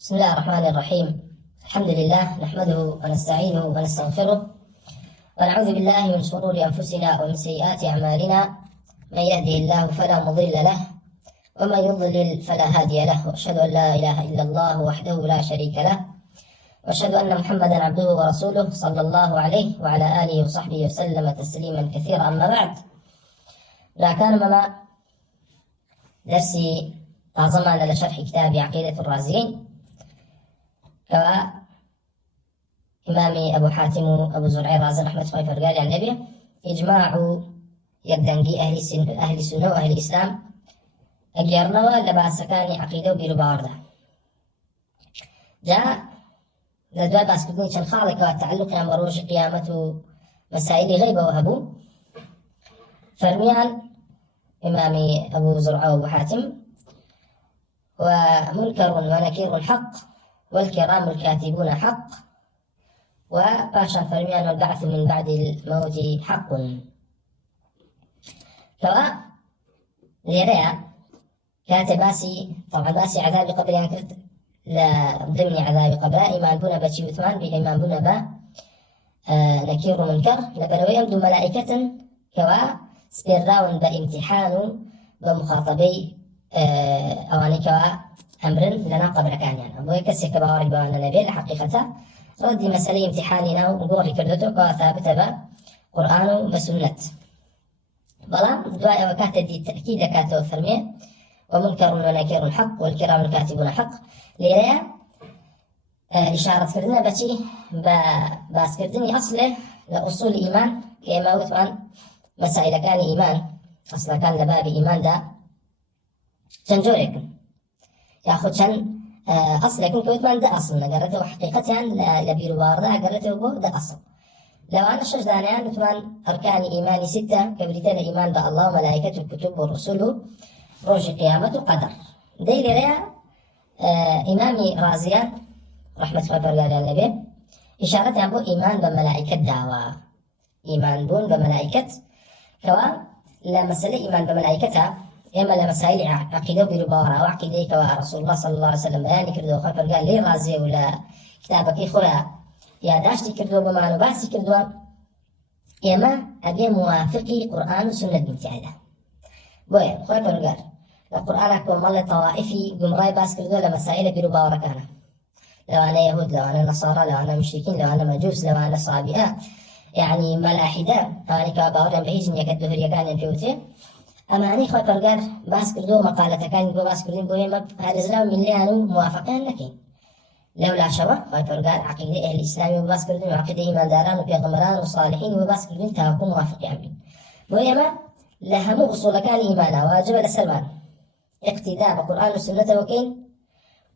بسم الله الرحمن الرحيم. الحمد لله نحمده ونستعينه ونستغفره ونعوذ بالله من شرور أنفسنا ومن سيئات أعمالنا. من يهده الله فلا مضل له ومن يضلل فلا هادي له، وأشهد أن لا إله إلا الله وحده لا شريك له، وأشهد أن محمدا عبده ورسوله صلى الله عليه وعلى آله وصحبه وسلم تسليما كثيرا. أما بعد، لا كان مما درسي تعظمنا لشرح كتاب عقيدة الرازيين كوا إمامي أبو حاتم أبو زرعي رازي رحمة الله فرقالي عن النبي إجماع يقدنجي أهل السنة وأهل الإسلام أجيرنا لباسكاني عقيدة وبيرو باورده جاء لدواء باسكتني شنخالك والتعلق عن بروج قيامته مسائل غيبة وهبو فرميان إمامي أبو زرعة وأبو حاتم ومنكر ونكير حق والكرام الكاتبون حق وباشا فرميان والبعث من بعد الموت حق. كوا ليريا كاتباسي طبعا باسي عذاب قبل يعني كرت لا ضمن عذاب قبل إيمان بنا بشي وثمان بإيمان بنا با نكير ومنكر لبلوي أمدو ملائكة كوا سبيراون بامتحان بمخاطبي أواني كوا أمر لنا قبل كان يعني أبوي كسي كبارك بأن النبي الحقيقة ردي مسألة امتحاننا وقوري كردتو كثابتة بقرآن وسنة بلا دعاء وكاتة دي تأكيد كاتو فرمية ومنكر ونكير حق والكرام الكاتبون حق ليريا إشارة كردنا بشي باس كردني أصله لأصول إيمان كما وثمان مسائل كان إيمان أصلا كان لباب إيمان دا شنجورك ياخذ شن أصل لكن كويتمان ده أصل نقرته حقيقة لبيرو بارده قرته بو ده أصل. لو أنا شجدانيان مثمان أركان إيماني 6 كبريتين إيمان بالله وملائكته وكتب ورسله روج قيامته قدر دي لريا إمامي رازيان رحمة الله برقال النبي إشارة عن بو إيمان بملائكة دعوة إيمان بون بملائكة كوا لا مسألة إيمان بملائكتها إما لمسائل عقيدة بربارة وعقيدة كوا رسول الله صلى الله عليه وسلم بيان كردو خبر قال لي رازي ولا كتابك خلا يا داشتي كردو بمعنى باسي كردو إما أبي موافقي قرآن وسنة بنت عيلة بوين خبر قال القرآن كون مالي طوائفي قمراي باس كردو لمسائل بربارة كان لو أنا يهود لو أنا نصارى لو أنا مشركين لو أنا مجوس لو أنا صابئة يعني ملاحدة أنا كوا باورن بهيجن يكدو هريقان الفيوتي أما أني خوي برجر باس كردو مقالة كان يقول باس كردين بوهم هذا من اللي أنا موافقين لكن لولا شوا خوي برجر عقيدة أهل الإسلام وباس كردين وعقيدة إيمان داران وبيغمران وصالحين وباس كردين تاكم موافق عمين بوهم لهم أصول كان إيمانا واجب السلمان اقتداء بقرآن والسنة وكين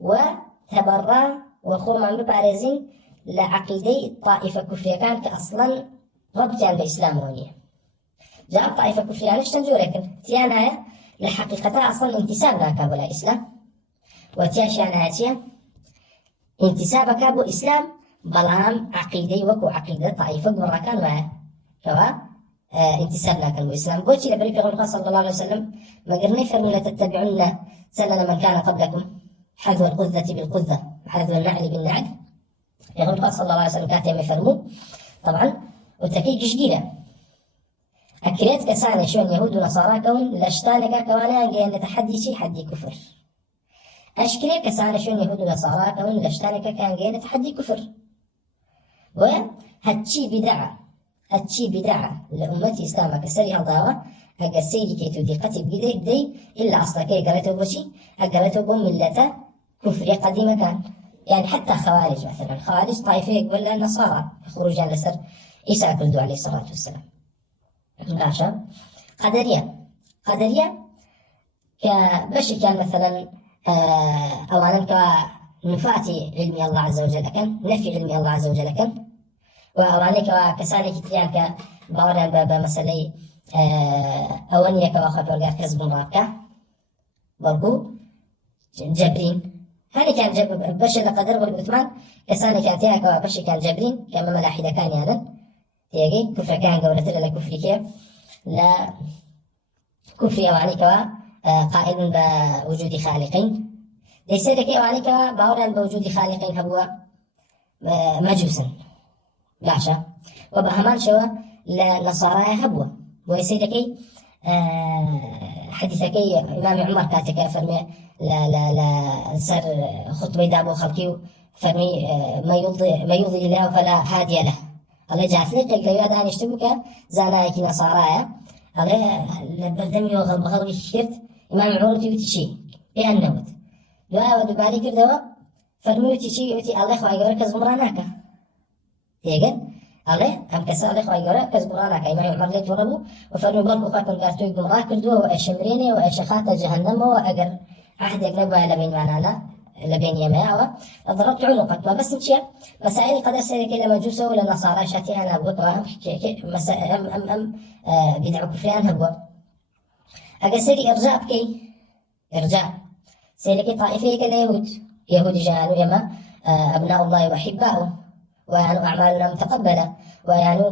وتبرع وخرما ببارزين لعقيدة طائفة كفرية كان كأصلا ربطان بإسلام ونيه جاء طائفة كفرية تنجورك تيانا لحقيقتها أصلا انتسابنا كابو إسلام وتياشانا هاتيا انتسابك كابو إسلام بلام عقيدة وكو عقيدة طائفة مراكان معه كوا انتسابنا كابو إسلام بوشي لبريك يقول صلى الله عليه وسلم ما قرني فرمنا تتبعون سنن من كان قبلكم حذو القذة بالقذة حذو النعل بالنعل يقول صلى الله عليه وسلم كاتم يفرمو طبعا وتكيك جديدة أكريت كسانة شون يهود ونصارى كون لاشتانك كوانا جين تحدي شي حدي كفر أشكري كسانة شون يهود ونصارى كون لاشتانك كان جين تحدي كفر وهاتشي بدعة لأمتي إسلامك سري هضاوة هكا سيري كي تودي قتب بدي إلا أصلا كي قرأته بشي أقرأته بملة كفر قديمة كان يعني حتى خوارج مثلا خوارج طائفة ولا النصارى خروجان لسر عيسى كردو عليه الصلاة والسلام ماشا قدرية كبشي كان مثلا أولا كنفاتي علمي الله عز وجل كان نفي علمي الله عز وجل كان وأولا كساني كتريان كباوران بمسألة أولية كواخر برقار كذب مراكة برقو جبرين هاني كان بشي لقدر والبثمان كساني كاتيها كبشي كان جبرين كما ملاحدة كان يعني تيجي كفر كان قولت له كفر كيف لا كفر وعني كوا قائل بوجود خالقين ليس لك وانك باوران بوجود خالقين هبوا مجوسا باشا وبهمان شوا لنصارى هبوا ويسيدكي حديثكي إمام عمر كاتك فرمي لا سر خطبة دابو خلقي فرمي ما يرضي الله فلا هادي له الله جاثلك اللي يدان يشتبك زانايك نصارى الله لبردمي وغلب غلبي كرت إمام عمر تيوتشي بأنه دعاء ودباري كردوا فرمي تيشي يوتي الله خواهي قولك زمراناك تيجن الله هم كسر الله خواهي قولك زمراناك إمام عمر ليت وربو وفرمي بالكو خاطر قارتوي قمرا كردوا وأشمريني وأشخاط جهنم وأقر عهد يقنبوا لبين معنا لبين يماء ضربت عنقك ما بس نشيا مسائل قدر سيرك إلى مجوسة ولا نصارى شاتي أنا أبوك وهم مسائل أم بدعوا كفريان هبوا أقسري إرجاء بكي إرجاء سيرك طائفية كاليهود يهود جانوا يما أبناء الله وأحباؤه ويعنوا أعمالنا متقبلة ويعنوا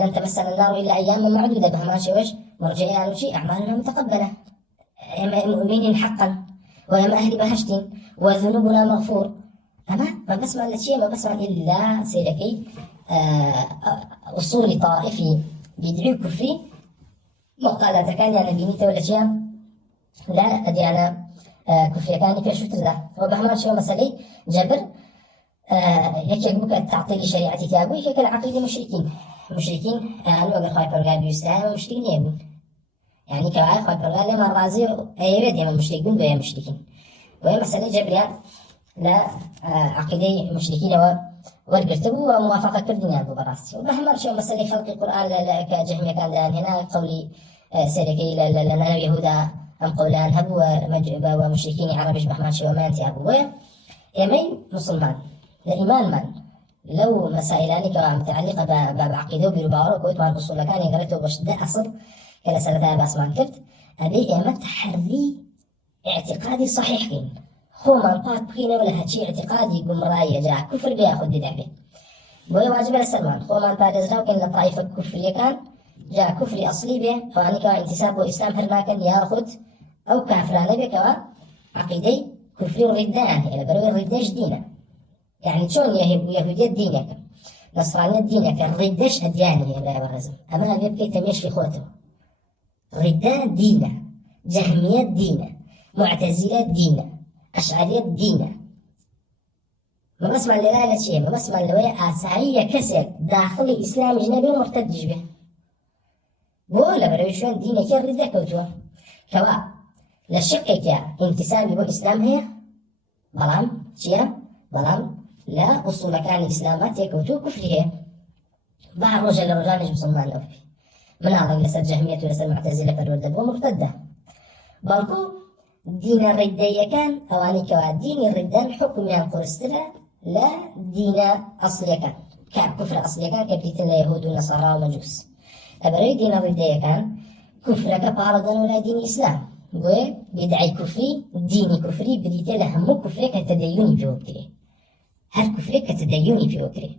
لن تمسنا النار إلا أياما معدودة بهما شي وش مرجعين شيء أعمالنا متقبلة يما مؤمنين حقا ويما أهل بهشت وذنوبنا مغفور أما ما بسمع لشيء ما بسمع إلا سيركي أصول طائفي بيدعو كفري مقالة كان يعني بينيته ولا شيء لا أديانا كفري كان في شو تزرع وبهمان شيء مسألة جبر هيك يقولك تعطيل شريعة تابو هيك العقيدة مشركين أنا وقر خايف برجال بيسلام مشركين يبون يعني كواي خايف برجال لما الرازي أيوة ديما مشركين دويا مشركين وهي مسألة جبريان لا عقيدة مشركين والكرتبوا وموافقة كردين أبو براسي وبهمان شيء مسألة خلق القرآن لا كجهمية كان دان هنا قولي سيركي لنا يهودا أم قولان هبوا ومشركين عربيش بهمان شيء وما أنت أبوه يمين مسلمان لإيمان من لو مسائلانك متعلقة بعقيدة وبربارة وكويت وعن أصول كان يقرأته بشدة أصل كلا سنتها باسمان كرت أبي إيمت تحري اعتقادي صحيح كين خو من طاق بخينة ولا هاتشي اعتقادي قمراية جاء كفر بياخد بدع به بوي واجب السلمان خو من طاق رزراو كين لطائفة كفرية كان جاء كفري أصلي به خوانيك انتساب وإسلام هرنا كان ياخد أو كافران به كوا عقيدي كفري وردان يعني بروي الرداش دينا يعني شلون يهودية دينك نصرانية دينك الرداش أديانه لا يورزم أما يبقى تميش لخوته ردان دينا جهمية دينا معتزلة دينا أشعرية دينا ما بسمع اللي لا شيء ما بسمع اللي أسعية كسر داخل الإسلام أجنبي ومرتدج به بولا بروي شلون دينك الردة كوتوا كوا لشقك انتسابي بالإسلام هي بلام شيرا بلام لا أصول كان الإسلامات يكوتو كفريه بعض رجل رجال مسلمان له من هذا لسر جهمية ولسر معتزلة فرودة ومرتدة بلكو دين الردية كان أواني كوا دين الردان حكم يعني قرستلا لا دين أصلي كان كفر أصلي كان كبريت اليهود والنصارى ومجوس أبري دين الردية كان كفر كبارضا ولا دين إسلام بدعي كفري ديني كفري بديت له مو كفري كتديني في وكري هل كفري كتديني في وكري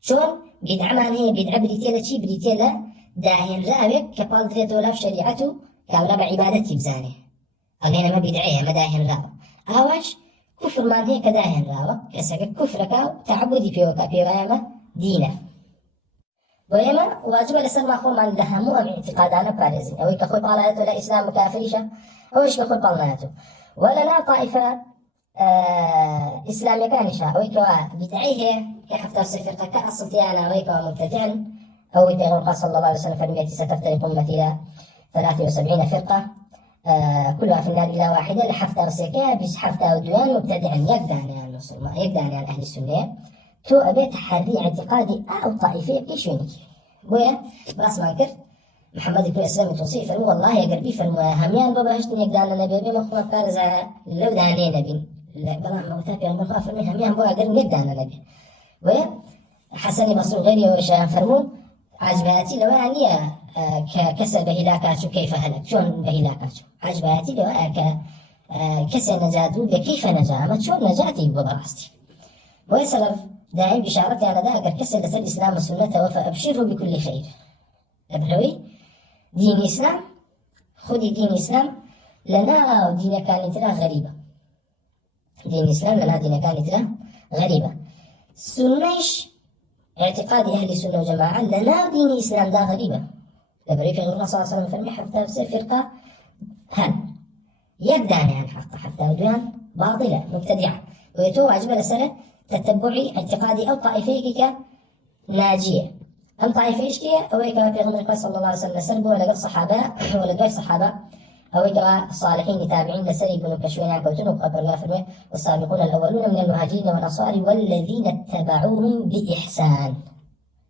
شون بدعة معناها بدعة بديت له شيء بديت له داهن رأيك كبال دريت ولا في شريعته كأولى عبادتي بزانه أغنى ما بدعية ما داهن رأوا أواش كفر معناها كداهن رأوا كسك كفرك تعبدي في وكا في غيامة دينه ويما واجب لسر ما خو من دهمو أم اعتقادنا بارزين أو كخوي بالناته لا إسلام كافريشة أو إيش كخوي بالناته ولا لا طائفة إسلامية كانشة أو كوا بدعيه كحفتر سفرقة كأصل تيانا أو كوا مبتدعا أو كوا صلى الله عليه وسلم فالمئة ستفترق أمتي إلى 73 فرقة كلها في النار إلا واحدة لحفتر سكا بس حفتر ودوان مبتدعا يقدان يعني المسلمين يقدان يعني أهل السنة تو أبي تحري اعتقادي أو طائفية بكيشوني ويا براس ما كر محمد يقول إسلام توصيف فرمو والله يا قربي فرمو هميان بابا هشتني يقدان النبي بي مخمة بارزة لو داني نبي بلا موتى في المخاف فرمو هميان بابا قرب يقدان النبي ويا حسني بصر غيري وشان فرمو عجباتي لو يعني كسر بهلاكاتو كيف هلك شون بهلاكاتو عجباتي لو كسر نجاتو بكيف نجا ما شون نجاتي ببراستي ويسلف داعي بشارتي أنا دا أقر كسر لسر الإسلام والسنة فأبشره بكل خير أبروي دين إسلام خذي دين إسلام لنا دين كانت لا غريبة دين الإسلام لنا دين كانت له غريبة. سنيش اعتقاد أهل السنة والجماعة لنا دين الإسلام دا غريبة. لبريك الله صلى الله عليه وسلم فرمي حتى في فرقة هل يبدأ عن حق حتى ودوان باطلة مبتدعة ويتو واجب لسنة تتبعي اعتقادي أو طائفيك ناجية أم طائفيش كي أو كما في غمر صلى الله عليه وسلم سربوا ولا قد صحابة ولا دوي صحابة أو كما الصالحين تابعين لسري بنو كشوين كوتنو وقبر فرمي والسابقون الأولون من المهاجرين والأنصار والذين اتبعوهم بإحسان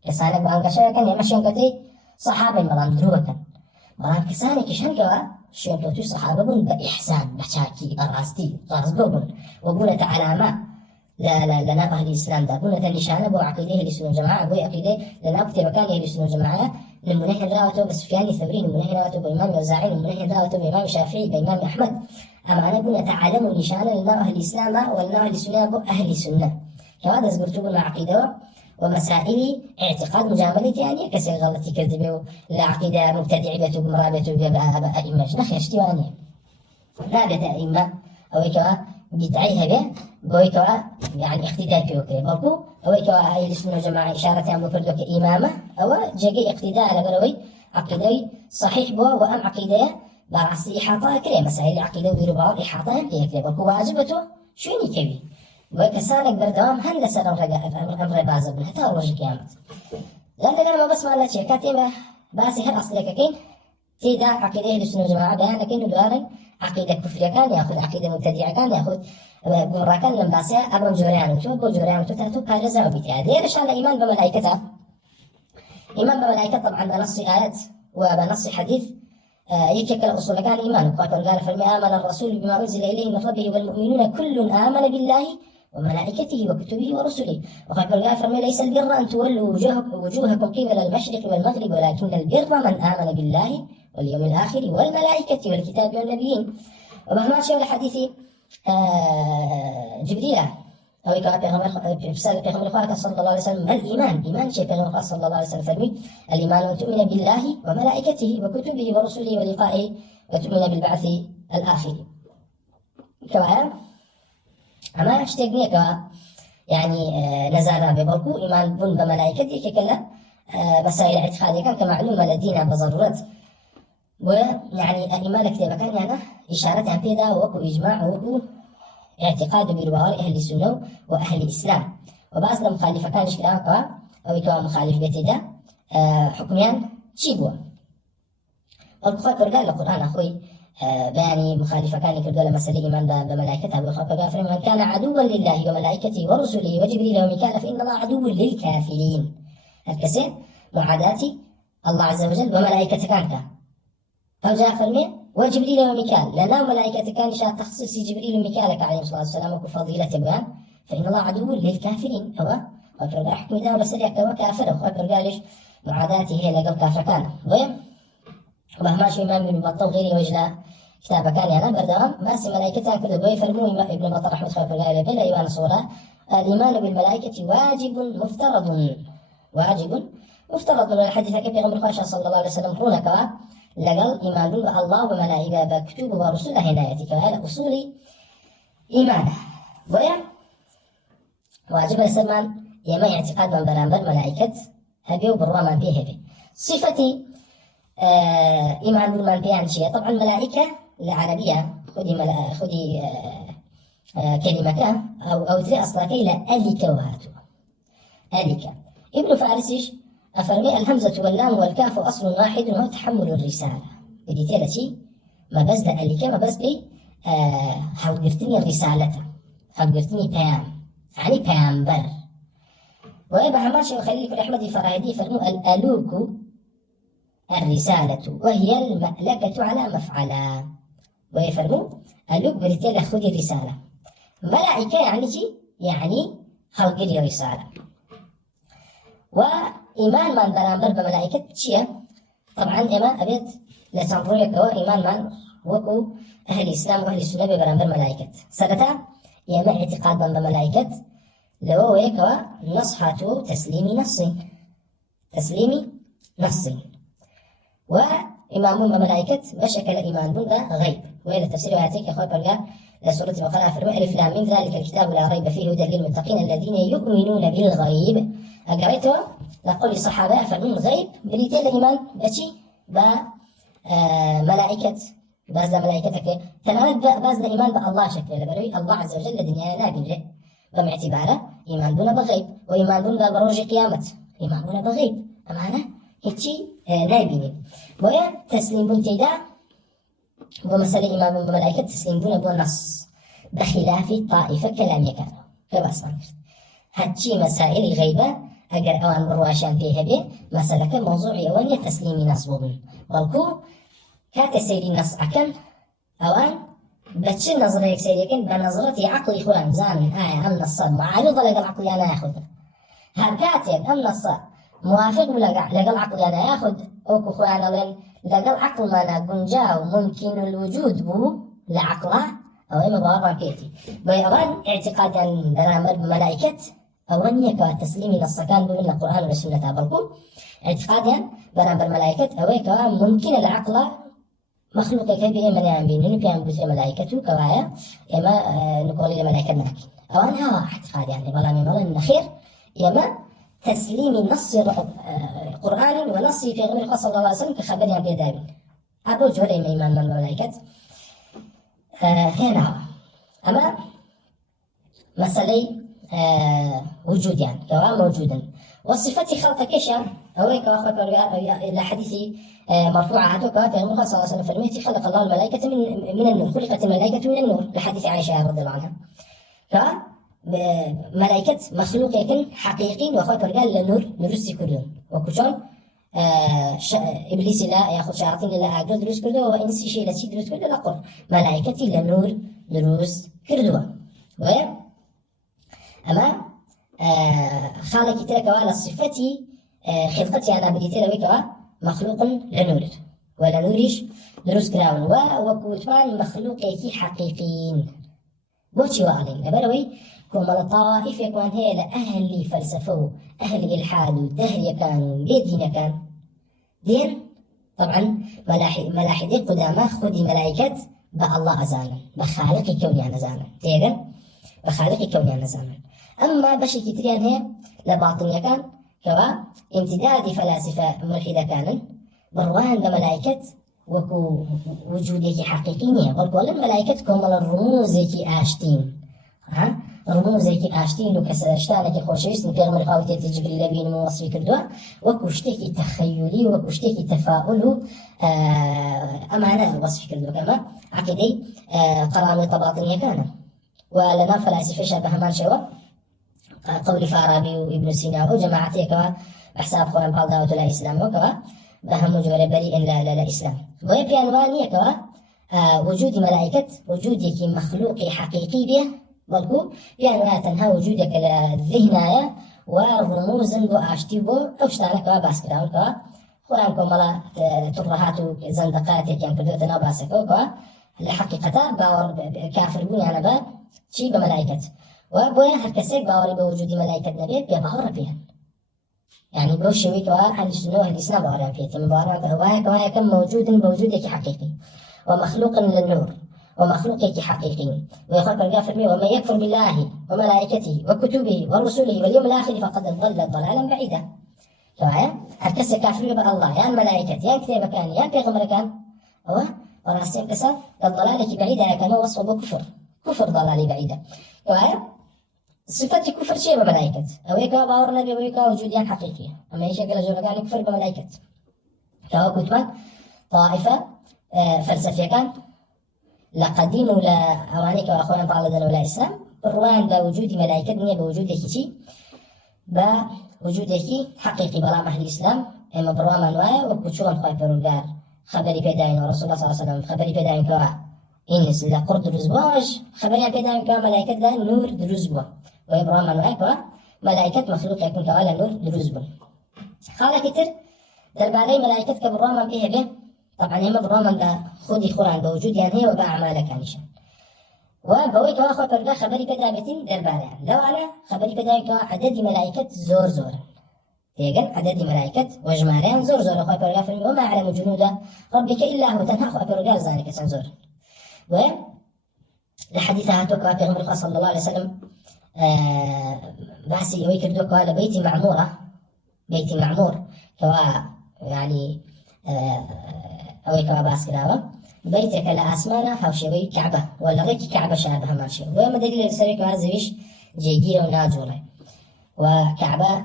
كسانك بان كشايا كان يمشيون كتري صحابة بلان دروكا بلان كسانك شان كوا شون توتو صحابة بن بإحسان بشاكي براستي غرزبون وبنة علامة لا لنا أهل الإسلام دا بنة نشانة بو عقيدة أهل السنة والجماعة بو عقيدة لنا كتب كان أهل السنة والجماعة نمونه راوته بسفيان الثوري نمونه راوته بإمام الأوزاعي نمونه راوته بإمام الشافعي بإمام أحمد أما أنا بنة تعلم نشانة لنا أهل الإسلام ولنا أهل السنة بو أهل السنة كوادا زبرتو مع عقيدة ومسائل اعتقاد مجاملة يعني كسر غلطي كذبه لا عقيدة مبتدعة مرابة بأئمة نخي اشتوانية رابة أئمة أو كوا بتعيها به بوي كوا يعني اقتداء بيوكي بلكو أو كوا أهل السنة والجماعة إشارة عن بكردوك إمامة أو جاي اقتداء على بروي عقيدة صحيح بو وأم عقيدة براسي إحاطة كريم مسائل عقيدة ويرباط إحاطة هم كريم بلكو واجبته شوني كوي وكسانك بردوام هل لسر أمر بازر من حتى روج القيامة لأن ما بس ما لا شيء كاتمة باسي هر أصلك كين تيدا عقيدة أهل السنة والجماعة بيانا كين ودوارن عقيدة كفرية كان يأخذ عقيدة مبتدعة كان يأخذ بمرا كان لم باسيا أبرم جوريان وشو بو جوريان وتتاتو كارزا وبيتها دير شان إيمان بملائكتها إيمان بملائكة طبعا بنص آيات وبنص حديث يكيك الأصول كان إيمان قال فالمي آمن الرسول بما أنزل إليه من ربه والمؤمنون كل آمن بالله وملائكته وكتبه ورسله وقال فالمي ليس البر أن تولوا وجوهكم قبل المشرق والمغرب ولكن البر من آمن بالله واليوم الآخر والملائكة والكتاب والنبيين ومهما شيء الحديث جبريل أو في رسالة پیغمبر صلى الله عليه وسلم ما الإيمان إيمان شيء پیغمبر صلى الله عليه وسلم فرمي الإيمان أن تؤمن بالله وملائكته وكتبه ورسله ولقائه وتؤمن بالبعث الآخر كمان أما اشتقني كوا يعني نزارة ببلكو إيمان بن بملائكته كلا مسائل اعتقادية كان كمعلومة لدينا بضرورة ويعني الإيمان كتابة كان يعني إشارة عن بيدا وكو إجماع وكو اعتقاد بالبوار أهل السنة وأهل الإسلام وبعض المخالفة كان يشكلها كوا أو كوا مخالف بيتدا حكميان شيبوا والبخاري قال القرآن أخوي بياني مخالفة كان يكردوا مسألة إيمان بملائكته والبخاري قال من كان عدوا لله وملائكته ورسله وجبريل وميكال فإن الله عدو للكافرين الكسر معاداة الله عز وجل وملائكته كانت أو جاء فرمي وجبريل وميكال لنا ملائكة كان شاء تخصيص جبريل وميكال عليه الصلاة والسلام وكفضيلة بيان فإن الله عدو للكافرين أو وقال أحكم ده بس ليك كافر وقال قالش معاداتي هي لقل كافر كان ومهما شو إمام ابن بطة وغيره وجلاء كتابة كان يعني بردوام بس ملائكتها كل بوي فرمو ابن بطة رحمة الله عليه بلا إيمان صورة الإيمان بالملائكة واجب مفترض من الحديث كيف يغمر خاشا صلى الله عليه وسلم رونك لقل إيمان بالله وملائكة بكتب ورسله هنايتك وهذا أصول إيمانه واجب السلمان يما اعتقاد من برامبر ملائكة هبيو بروا من بيه هبي صفتي إيمان بالمن بيه عن شيء طبعا ملائكة العربية خذي كلمة أو تري أصلا كيلا ألك وهاتو ألك ابن فارسيش أفرمي الهمزة واللام والكاف أصل واحد وهو تحمل الرسالة بدي تلتي ما بس ده ألك ما بس بي حاول الرسالة حاول بيام يعني بيامبر ويبقى ماشي وخليك الأحمد الفراهيدي فرمو الألوك الرسالة وهي المألكة على مفعلا ويفرمو ألوك بريتيلا خذي الرسالة ملائكة يعني خلق لي رسالة وإيمان من برامبر بملائكة شيء طبعا إما أبيت لسنبرويك هو إيمان من وكو أهل الإسلام وأهل السنة ببرامبر ملائكة سرتا يما اعتقاد من بملائكة لو ويكوا نصحة تسليم نص وإمامون بملائكة بشكل إيمان بن غيب وإلى تفسير آياتك أخوي برقا لسورة البقرة فرمي ألف لام ميم ذلك الكتاب لا ريب فيه هدى للمتقين الذين يؤمنون بالغيب. أقريته لقول الصحابة فرمي الغيب بريتين الإيمان بشي ملائكة باز ملائكتك تنالد باز إيمان بالله شكله لبروي الله عز وجل الدنيا نابين له بمعتباره إيمان دون بغيب وإيمان دون بروج قيامة إيمان دون بغيب أمانة هيتشي نابين ويا تسليم بنتيدا ومسألة إيمان بملائكة تسليم دون بالنص بخلاف طائفة كلام يكاد كباس ما هاتشي مسائل غيبة أجر أوان برواشان فيها به مسألة موضوع يوانية تسليم نصب بلكو كات سيري نص أكن أوان بتشي نظرة سيري بنظرة عقلي خوان زامن النص معارضة لقى العقل أنا ياخذ هالكاتب النص موافق لقى العقل أنا ياخذ أوكو خوان لن لقى العقل ما نجنجاو ممكن الوجود بو لعقله أو إما بارا كيتي بيوان اعتقادا برامر بملائكة أوان يكا تسليمي نص كان بمن القرآن والسنة بلكو اعتقادا برامر ملائكة أو يكا ممكن العقل مخلوق كبير من يعمل إنه كان بيسوي ملائكته كوايا إما نقول إلى ملائكة ناكي أو أنا اعتقاد يعني بلا من الله النخير إما تسليم نص قرآن ونص في غير صلى الله عليه وسلم كخبر عن بيدابين أبو جوري من إيمان من الملائكة هنا أما مسألة وجود يعني كوا موجودا وصفة خلق كشا أو كوا إلى حديث مرفوعة هاتو كوا في صلى الله عليه وسلم فرميت خلق الله الملائكة من النور خلقت الملائكة من النور لحديث عائشة رضي الله عنها ملائكة مخلوق يكن حقيقي وخوات رجال للنور نرسي كلهم وكشون إبليس لا يأخذ شياطين لا أقدر دروس كردوا وإنسي شيء لا شيء دروس كردوا لا قر ملائكتي للنور دروس كردوا و أما خالق تلك على صفتي خلقتي أنا بديت لوي كوا مخلوق لنور ولا نوريش دروس كراون وكوتمان مخلوق يكي حقيقيين بوشي وعلين لبروي كما الطائف يكون هي لأهل فلسفه أهل إلحاد دهر كانوا بيدين كان دين طبعا ملاحدي قدامى خدي ملائكة الله أزانا بخالق كوني أزانا تيجا بخالق كوني أزانا أما بشي كتريان هي لباطن كان كوا امتداد فلاسفة ملحدة كان بروان بملائكة وكو وجودك حقيقية والكل الملائكة كم الرموزك آشتين رموزك آشتين وكسرشتانك خوشيست بيغمر قاوتي جبريل بين موصفي كردوا وكشتك تخيلي وكشتك تفاؤل أمانة وصفي كردوا كما عقدي قرامي طباطنية كان ولنا فلاسفة شبه من شوا قول فارابي وابن سينا وجماعتي كوا بحساب قرآن بالداوت لا إسلام وكوا بهم جوار بريء لا إسلام ويبيانوانية كوا وجود ملائكة وجودك مخلوق حقيقي به بلكو بيانوها تنها وجودك للذهناية ورموز وآشتي بو أوشتانك كوا باسكراون كوا قرآن كومالا ترهات زندقاتك يعني كردو تنا باسكو كوا الحقيقة باور كافر بني أنا با شي بملائكة وبويا هركسيك باوري بوجود ملائكة نبي بيبهر بيها يعني بوشوي كوا أهل السنة وأهل الإسلام باوري بيها باوري كوا كم موجود بوجودك حقيقي ومخلوق للنور ومخلوقك حقيقي ويقول برقا فرمي ومن يكفر بالله وملائكته وكتبه ورسله واليوم الآخر فقد ضل ضلالا بعيدا كوايا هركسيك كافر بالله يا الملائكة يا كتاب كان يا بيغمر كان هو وراسين كسر الضلالة بعيدة كان وصفه بكفر كفر ضلالي بعيدة كوايا صفة كفر شيء بملائكة أو يكا باور نبي ويكا وجوديا حقيقية أما يشكل جرقان كفر بملائكة كوا كتمان طائفة فلسفية كان لا قديم ولا أوانيك وأخوانا بعضنا ولا إسلام بالروان بوجود ملائكة دنيا بوجود شيء بوجود حقيقي بلا أهل الإسلام إما بالروان منوايا وكتشوان خواي برونقار خبري بيداين ورسول الله صلى الله عليه وسلم خبري بيداين كوا إنس لا قرد دروزبواش خبري بيداين كوا ملائكة لا نور دروزبوا وإبراهيم منوايا كوا ملائكة مخلوق يكون كوا لا نور دروزبوا خالا كتر دربالي ملائكة كبروان بيها به طبعا هم برومان خودي خوران بوجود يعني هي وبأعمالك عنشان وبوي كوا خو بردا خبري بدا بتين دربالي لو أنا خبري بدا كوا عدد ملائكة زور تيجن عدد ملائكة وجمارين زور خو بردا فرمي وما أعلم جنود ربك إلا هو تنها خو بردا ذلك سنزور و لحديث هاتوكا في غمر صلى الله عليه وسلم باسي ويكردوكا لبيتي معمورة بيتي معمور كوا يعني أويكا باسكراوة بيتك لأسمانة هاوشيوي كعبة ولا ريكي كعبة شابه ماشي وما دليل السريك زويش جيجيرة وناجورة وكعبة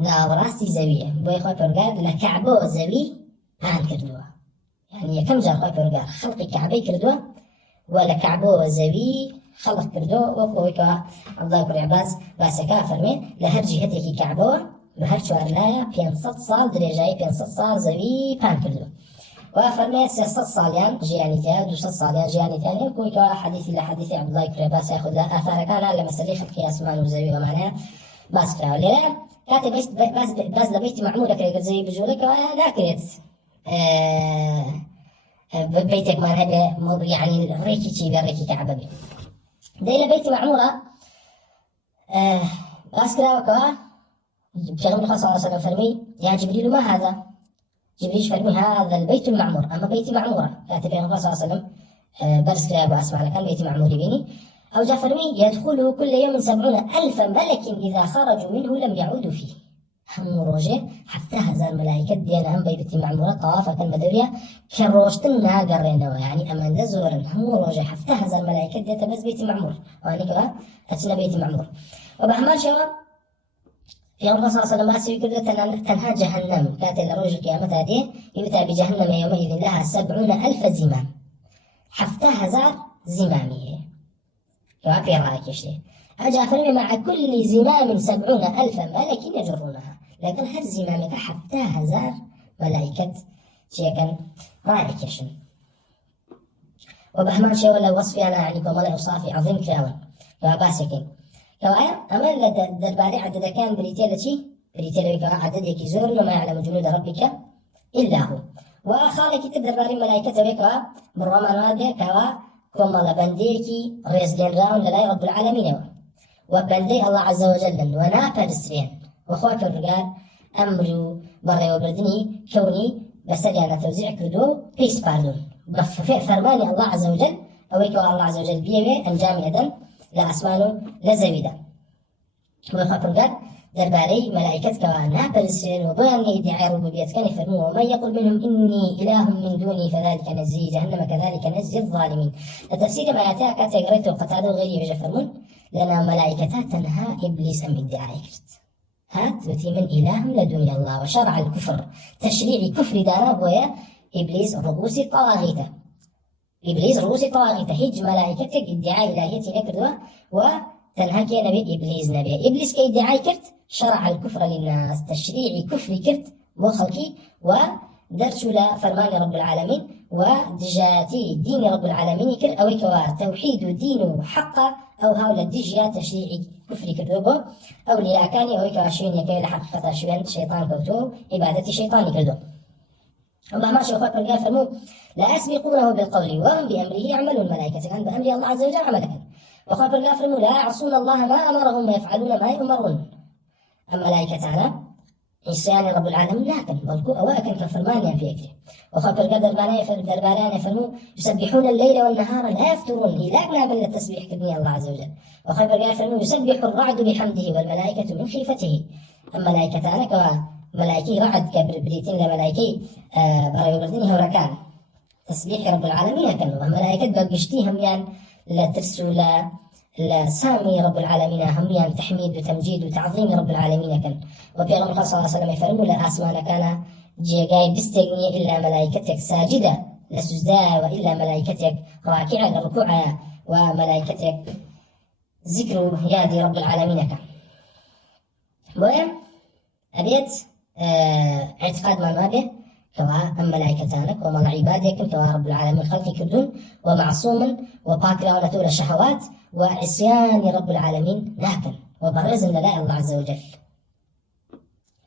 ناوراسي زوية بويخوي برقار لكعبة زوي هان كردوها يعني كم جار خوي برقار خلقي كعبة كردوها ولا كعبة زوي خلق كردوه وكويكا الله يكون عباس باسكا فرمي لهر جهتك كعبة بهر شوارلايا 500 صال درجاي 500 صال زوي بان كردوه وفرمي 600 صاليان جيانيتيا 200 صاليان جيانيتيا كويكا حديثي لحديث عبد الله يكون عباس ياخذ له آثار كان لما سلي خلقي أسمان وزوي ومعناها باسكرا وليلا كاتب بس لبيت معمولة كده زي بجولك ناكرت بيتك ما هذا يعني ريكي شيء ريكي كعبة بي ديلا بيت معمورة باسكرا وكوا بيغمبر صلى الله عليه وسلم فرمي يا جبريل ما هذا جبريل فرمي هذا البيت المعمور أما بيتي معمورة كاتب بيغمبر صلى الله عليه وسلم برسكرا وأسمع كان بيتي معمور بيني أو جاء فرمي يدخله كل يوم 70,000 ملك إذا خرجوا منه لم يعودوا فيه هم روجه حتى هزار ملائكة ديانا هم بيتي معمورة طوافة المدورية كروشتنا قرينا يعني أمان دزورا هم روجه حتى هزار ملائكة ديتا بس بيتي معمور وأنا كذا أتنا بيتي معمور وبحمال شوا في أمر صلى الله عليه وسلم باسي كردة تنهى جهنم كاتل روج القيامة هذه يؤتى بجهنم يومئذ لها 70,000 زمام حتى هزار زمامية كوابي رأيك يشتي أجا فرمي مع كل زمام 70,000 ملك يجرونها لكن هر زمامك حتى هزار ملائكة شيئا رأيك يشن وبهمان شيء ولا وصفي أنا يعني كمال أوصافي عظيم كلاما كواباسكين كوايا أمان درباري عدد كان بريتيلا شي بريتيلا بك عدد يكي زور وما يعلم جنود ربك إلا هو وخالك تدرباري ملائكة بك بروامان هذا كوا كمال بنديكي ريزجين راون لله رب العالمين وبندي الله عز وجل ونا برسرين وخوك الرجال أمرو بري وبردني كوني بسريانا توزيع كردو بيس باردون بففئ فرماني الله عز وجل أويكو الله عز وجل بيوي أنجامي أدن لأسمانه لزويدا وخوك الرجال درباري ملائكة كوانا برسرين وبيان ادعاء ربوبية كان يفرموه ومن يقول منهم إني إله من دوني فذلك نزي جهنم كذلك نزي الظالمين التفسير ما يأتيها كاتيغريتو قتادو غيري وجفرمون لنا ملائكتها تنهى إبليس أم ادعاء كرت هات وتي من إله لدنيا الله وشرع الكفر تشريع كفر دانا بويا إبليس رؤوس طواغيته إبليس رؤوس طواغيته هج ملائكتك ادعاء إلهيتي نكردوا وتنهى كي نبي إبليس كي ادعاء كرت شرع الكفر للناس تشريع كفر كرت وخلقي ودرس لا فرمان رب العالمين ودجاتي دين رب العالمين كر أو كوا توحيد دين حقا أو هؤلاء الدجيا تشريع كفر كردوبو أو للاكاني أو كوا شوين يكي لحقيقة شوين شيطان كوتو عبادة شيطان كردو وما ما شوفات من قال فرمو لا أسبقونه بالقول وهم بأمره يعملون الملائكة كان بأمر الله عز وجل عملك وخاف قال فرمو لا يعصون الله ما أمرهم ويفعلون ما يؤمرون أما ملائكتنا عصيان رب العالمين لكن بل أواكن كفرمان في أكله وخبر قدر درباران يفرمون يسبحون الليل والنهار لا يفترون إلاقنا بل التسبيح كبني الله عز وجل وخبر قال يفرمون يسبح الرعد بحمده والملائكة من خيفته أما ملائكتنا كملائكي رعد كبريتين لملائكي برا يبردين هوركان تسبيح رب العالمين كانوا ملائكة بقشتيهم يعني لا ترسوا لا سامي رب العالمين هميان تحميد وتمجيد وتعظيم رب العالمين كان وبيغمر صلى الله عليه وسلم يفرموا لا أسمان كان جيغاي بستغني إلا ملائكتك ساجدة لسجدا وإلا ملائكتك راكعة لركوعها وملائكتك ذكر يادي رب العالمين كان بويا أبيت اعتقاد ما به كوا أم ملائكتانك وما عبادك كوا رب العالمين خلقي كردون ومعصوما وباكرا ونتول الشهوات وعصيان رب العالمين لكن وبرزنا لا الله عز وجل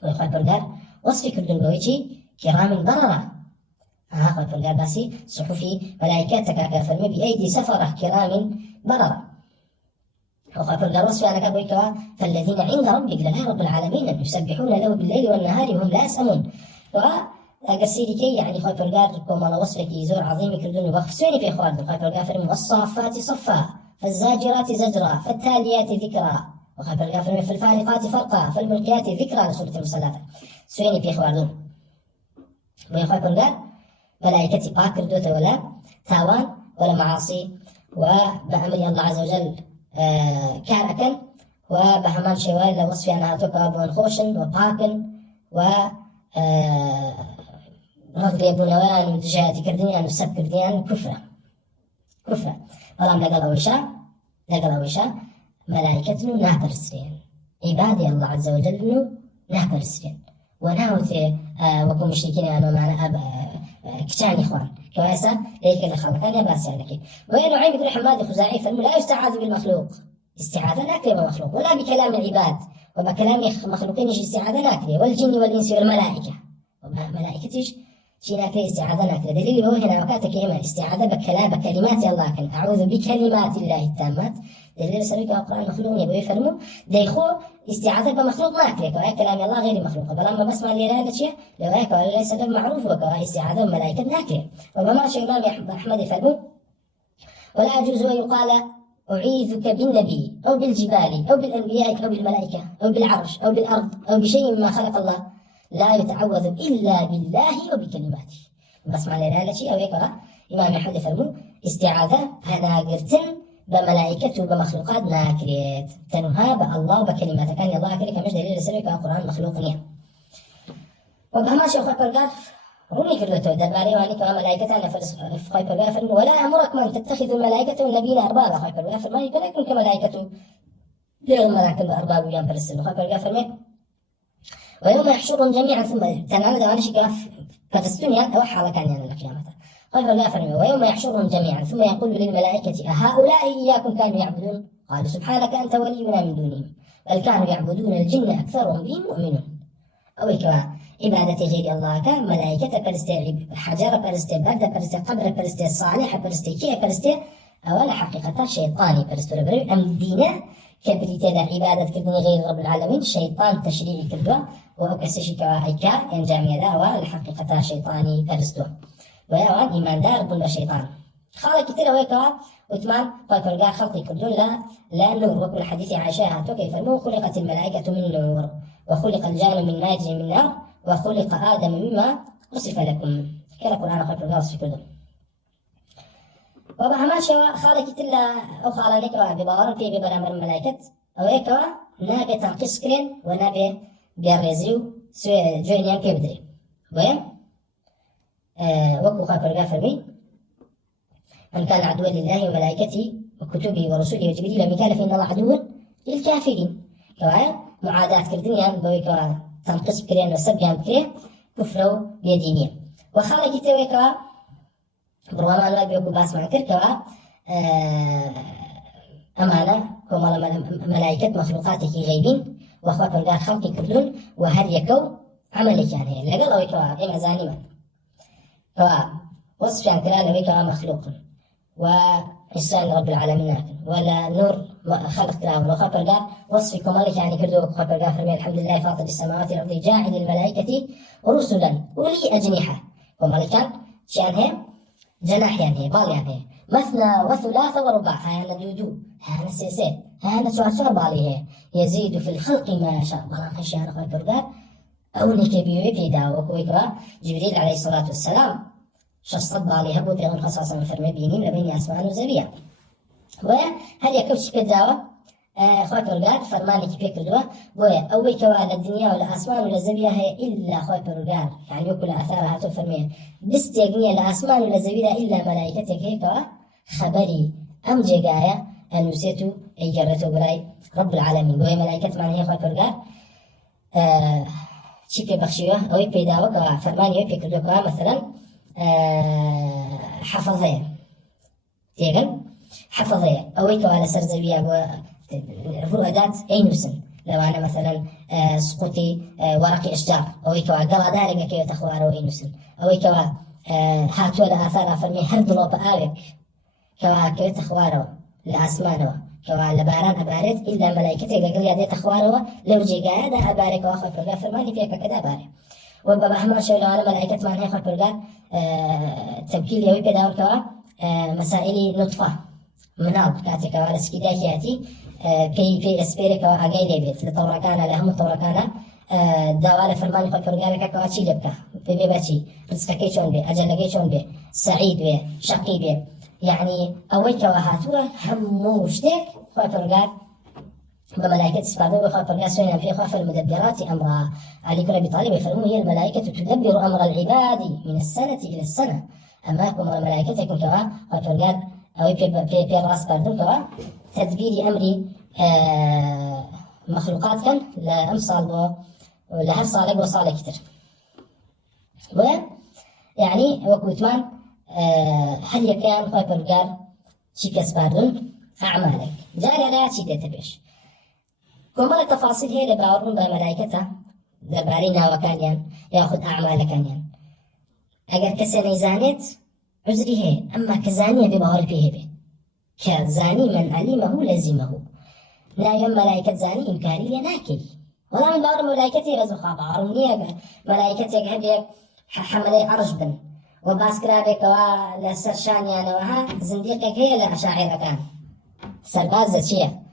ويقول برقار وصفي كردون بويتي كرام بررة أخوة برقار باسي صحفي ملائكتك كافرمي بأيدي سفرة كرام بررة وقال برقار وصفي أنا كابويكوا فالذين عند ربك لله رب العالمين يسبحون له بالليل والنهار وهم لا يسأمون أقصيري كي يعني خوي برقار كم على وصفك يزور عظيم يكردون وخسوني في خوارد خوي برقار فرمي والصافات صفا فالزاجرات زجرا فالتاليات ذكرا وخوي برقار فرمي في الفارقات فرقا فالملقيات ذكرا لسورة المرسلات سويني في خواردون ويا خوي برقار ملائكتي باكر دوتا ولا تاوان ولا معاصي وبأمر الله عز وجل كاركن وبهمان شوال لوصفي أنها تكابون خوشن وباكن و رغبي بنوان وتجاهتي كردنيان وسب كردنيان كفرة بلام لقل أويشا ملائكتنا نابرسرين عبادي الله عز وجل نابرسرين وناوتي وكم مشركين أنا معنا كتان إخوان كويسة ليك اللي خلقان يا باسي عليك وين نعيم بن حماد خزاعي فلا يستعاذ بالمخلوق استعاذة ناكلة بالمخلوق ولا بكلام العباد وبكلام مخلوقين يجي استعاذة ناكلة والجن والإنس والملائكة وملائكة شي ناكلة استعاذة ناكلة دليل هو هنا وكاتك إما استعاذة بكلمات الله كان أعوذ بكلمات الله التامات دليل سريك القرآن مخلوق يبغى يفهموا دايخو استعاذة بمخلوق ناكلة وهي كلام الله غير مخلوق بلما بسمع اللي هذا الشيء لو هيك ولا ليس معروف وكوا استعاذة بملائكة ناكلة وما شيء الإمام أحمد يفهموا ولا يجوز أن يقال أعيذك بالنبي أو بالجبال أو بالأنبياء أو بالملائكة أو بالعرش أو بالأرض أو بشيء مما خلق الله لا يتعوذ إلا بالله وبكلماته بس مع ذلك شيء أو يقرأ إمام أحمد فرمو استعاذة أنا قرتن بملائكته وبمخلوقات ناكريت تنهى بالله وبكلماته كان الله كلمة مش دليل سرك القرآن مخلوق نيا وبهما شيخ برقار روني في الوتو درباري وانك وملائكة أنا في خاي برقار ولا أمرك من تتخذ الملائكة والنبيين أربابا خاي برقار ما يكون يكون كملائكة غير الملائكة بأرباب ويان فلسطين خاي برقار ويوم يحشرهم جميعا ثم تنعمد وانا شكاف فلسطين أوحى على كان يعني القيامة قال برقار ويوم يحشرهم جميعا ثم يقول للملائكة أهؤلاء إياكم كانوا يعبدون قالوا سبحانك أنت ولينا من دونهم بل كانوا يعبدون الجن أكثرهم بهم مؤمنون أو كما عبادة غير الله كان ملائكة برستي حجر برستي برد برستي قبر برستي صالح برستي كيه برستي أولا حقيقة شيطاني برستو لبري أم دينه كبريتي عبادة كردني غير رب العالمين شيطان تشريعي كردوا وأكسشي كواهيكا إن جامعة دعوة الحقيقة شيطاني برستو ويوان إيمان دار بن شيطان خالق كتير ويكوا وثمان فالبرقار خلقي كردون لا نور وكل حديث عائشة هاتو كيف المو خلقت الملائكة من نور وخلق الجان من ماج من نار وخلق آدم مما وصف لكم كلا قرآن فالبرقار وصف كردون وبهما شوا خالق كتير أو خالق نكرا بباور في ببرامر الملائكة أو يكوا نابي تنقص كرين ونابي بيرزيو سوى جوينيان كيبدري ويا وكو خالق فرمي من كان عدوا لله وملائكته وكتبه ورسله وجبريل وميكال فإن الله عدو للكافرين كوايا معاداة كردنيا بوي كوا تنقص بكرين وسبيان بكرين كفروا بيدينيا وخالق كتوي كوا برواما الله بيوكو باس مع كركوا أمانة كما ملائكة مخلوقاتك غيبين وأخوات برقار خلقي كردون وهل يكو عملك يعني لقل أو كوا إما زانيما كوا وصف عن كلا لو كوا مخلوق وإنسان رب العالمين ولا نور خلق كلام وخبر قال وصف كمالك يعني كردو خبر قال فرمي الحمد لله فاطر السماوات والأرض جاعل الملائكة رسلا أولي أجنحة كمالك كان شان هي جناح يعني بال يعني مثنى وثلاث ورباع هانا دودو هانا سيسي هانا شوار بالي يزيد في الخلق ما شاء بلان خشيان خبر قال أولي كبيري بيدا وكويكوا جبريل عليه الصلاة والسلام شخص بالي هبو بيغن خصاصا من فرمي بينين لبين أسمان وزبيا وهل يكوش كداوة خوي برقار فرماني كي بيكردوا بويا أوي كوا الدنيا ولا أسمان ولا زبيا هي إلا خوي برقار يعني يكل أثارها تفرمي بستيقنية لا أسمان ولا زبيا إلا ملائكتك هي كوا خبري أم جاية أن يسيتو أي جرتو بلاي رب العالمين بويا ملائكة معنى هي خوي برقار شي بخشيوه أوي بيداوة كوا فرماني أوي بيكردوا كوا مثلا حفظية تيغن حفظية أويكو على سرزبية وفرودات أي نسن لو أنا مثلا سقوطي ورقي أشجار أويكو على قلا دارقة كيو تخوارو أي نسن أويكو هاتو لآثار فرمي هردلو بآوك كوا كيو تخوارو لأسمانو كوا لباران أبارد إلا ملايكتي قل يدي تخوارو لو جيقا دا أبارك وآخر كوا فرماني فيك كدا أبارك وبابا همان شو لو أنا ملائكة ما هي خاطر قال تبكيل يوي بداون كوا مسائل نطفة مناب كاتك على سكيداكياتي بي اسبيري كوا أجاي لبيت لطورة كان لهم طورة كان دوالة فرمان خاطر قال كوا شيء لبكا ببيباتي رزقك شون بي أجلك شون بي سعيد بي شقي بي يعني أول كوا هاتوا هم مشتك خاطر قال بملائكة استفادوا بخاطر قال سوينا في خاف المدبرات أمرها علي كل أبي طالب يفرمون هي الملائكة تدبر أمر العباد من السنة إلى السنة أماكم الملائكة يكون كوا خاطر قال أو بي راس بردون كوا تدبير أمر مخلوقات كان لأم صالبو لهر صالح وصالح كتير يعني وكوتمان هل يكان خاطر قال شي كسباردون أعمالك جاري على شي تتبش كمال التفاصيل هي لباورون بملائكتها دبارينا وكانيان ياخذ أعمال كانيان أجر كسر زانيت عذري هي أما كزانية بباور فيه به كزاني من علمه لزمه لا يوم ملائكة زاني إمكانية ناكل ولا من باور ملائكتي رزقها باورنية ملائكتي هبي حملي أرجبن وباس كرابك ولسرشان يعني وها زنديقك هي لأشاعر كان سرباز زشية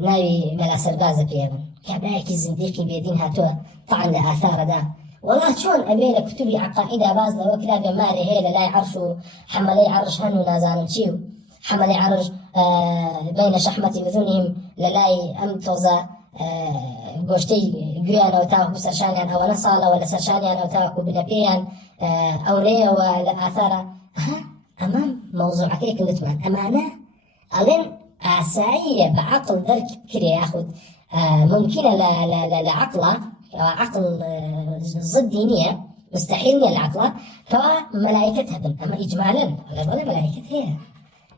ناوي ملا سربازة بيمن كابرايكي زنديقي بيدين هاتوا طعن لآثار دا والله شون أبيل كتبي عقائدة باز لو كلاب ماري هيلا لا يعرشوا حملي عرش هنو نازانو تشيو حملي عرش بين شحمة أذنهم للاي أمتوزا قوشتي قيانا وتاكو سرشانيان أو نصالة ولا سرشانيان أو تاكو بنبيان أو ريا ولا آثار أمام موضوع كيك وثمان أمانة ألين عساية بعقل درك كري ياخذ ممكنة لعقله عقل ضد دينية مستحيل العقل فملائكتها بن أما إجمالا ولا ملائكة هي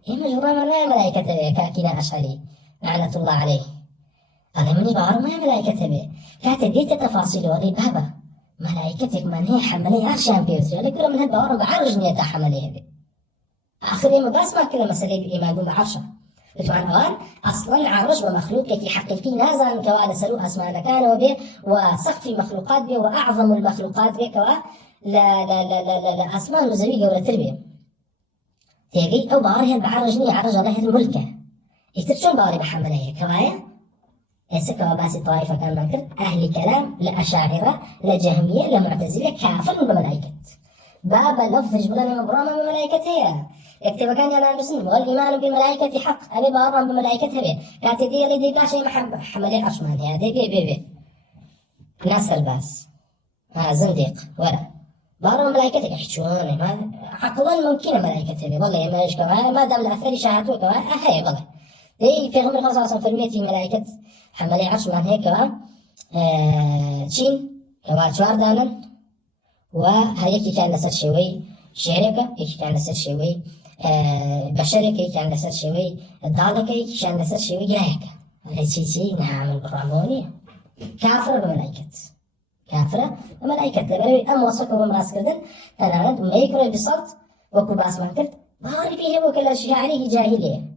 مجرى ما ملائكة كاكنا أشعري لعنة الله عليه أنا مني بعرف ما ملائكة به كاتديت تفاصيل ولي بابا ملائكتك من هي حملي عرشان بيوتري لكل من هالبعرف بعرج نيتا حمليها به آخر يوم بس ما كل مسألة بإيمان بعرشة وطبعا أوان أصلا عرج بمخلوق كي حقيقي نازل كوا لسلو أسماء كان وبه وسقف مخلوقات به وأعظم المخلوقات به كوا لا أسماء نزوي جورة تربية تيجي أو بارها بعرجني عرج له الملكة يترشون باري بحملها كوايا كوا باسي طائفة كان معكر أهل كلام لأشاعرة لجهمية لمعتزلة كافر بملائكة باب اللفظ جبلنا مبرامة بملائكتها يكتب كان أنا مسلم والإيمان بالملائكة حق أبي بارم بملائكتها به كاتدي لدي باشي حملي عشمان هذا بي ناس الباس زنديق ولا بارم ملائكتك يحشون ما عقلا ممكن ملائكتها به والله ما يشكوا ما دام الأثر شاهدوا كوا هي والله إيه في غمر خاصة فرميتي ملائكة حملي عشمان هيك تشين كوا شوار دانا وهيك كان لسر شوي شعرك هيك كان لسر شوي بشرك هيك كان لسر شوي ضالك هيك كان لسر شوي جايك هذا شيء نعم البرامونية كافرة بملائكة كافرة بملائكة لبروي أم وصفه بمراس كردن تناند وما يكره بصوت وكو باس ما كرد باري فيه وكلا شعره جاهلية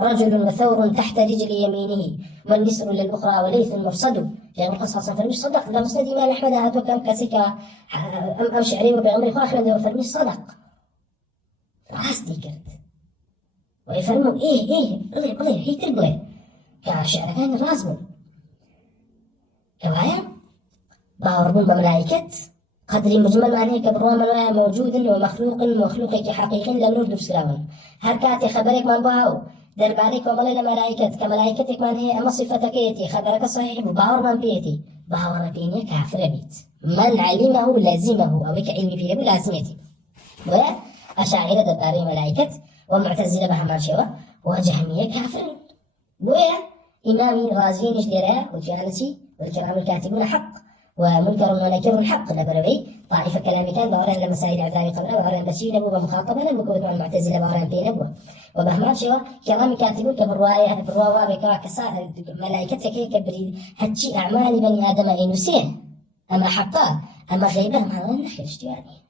رجل وثور تحت رجل يمينه والنسر للأخرى وليث مرصد يعني القصة فرميش صدق ده مسند إمام أحمد هاتو كم كسيكا أم شعري وبعمري خو أحمد وفرميش صدق راس دي كرت ويفرموا إيه بلي هي تربلي كشعر كان رازم كوايا باوربون بملائكة قدري مجمل ما هيك بالرومان موجود ومخلوق حقيقي لم نرد بسلاون هركاتي خبرك من بهاو دربارك وملل ملائكة كملائكتك من هي أما صفتك يتي خبرك صحيح باور من بيتي باور بيني كافر بيت من علمه لازمه أو كعلم فيه لازمتي وأشاعرة درباري ملائكة ومعتزلة بهمان شوا وجهمية كافر ويا إمامي رازين جديرها وجهالتي والكرام الكاتبون حق ومنكر ونكر حق لبروي طائفة كلامي كان بوران لمسائل عذاب قبره ووران بشير نبوة مخاطبة نبوة مع المعتزلة بوران بي نبوة وبهمان شوا كلامي كاتبون كبرواية بكوا كسا ملائكتك هيك بري هتشي أعمال بني آدم إنسيه أما حقا أما غيبه ما نحكي يعني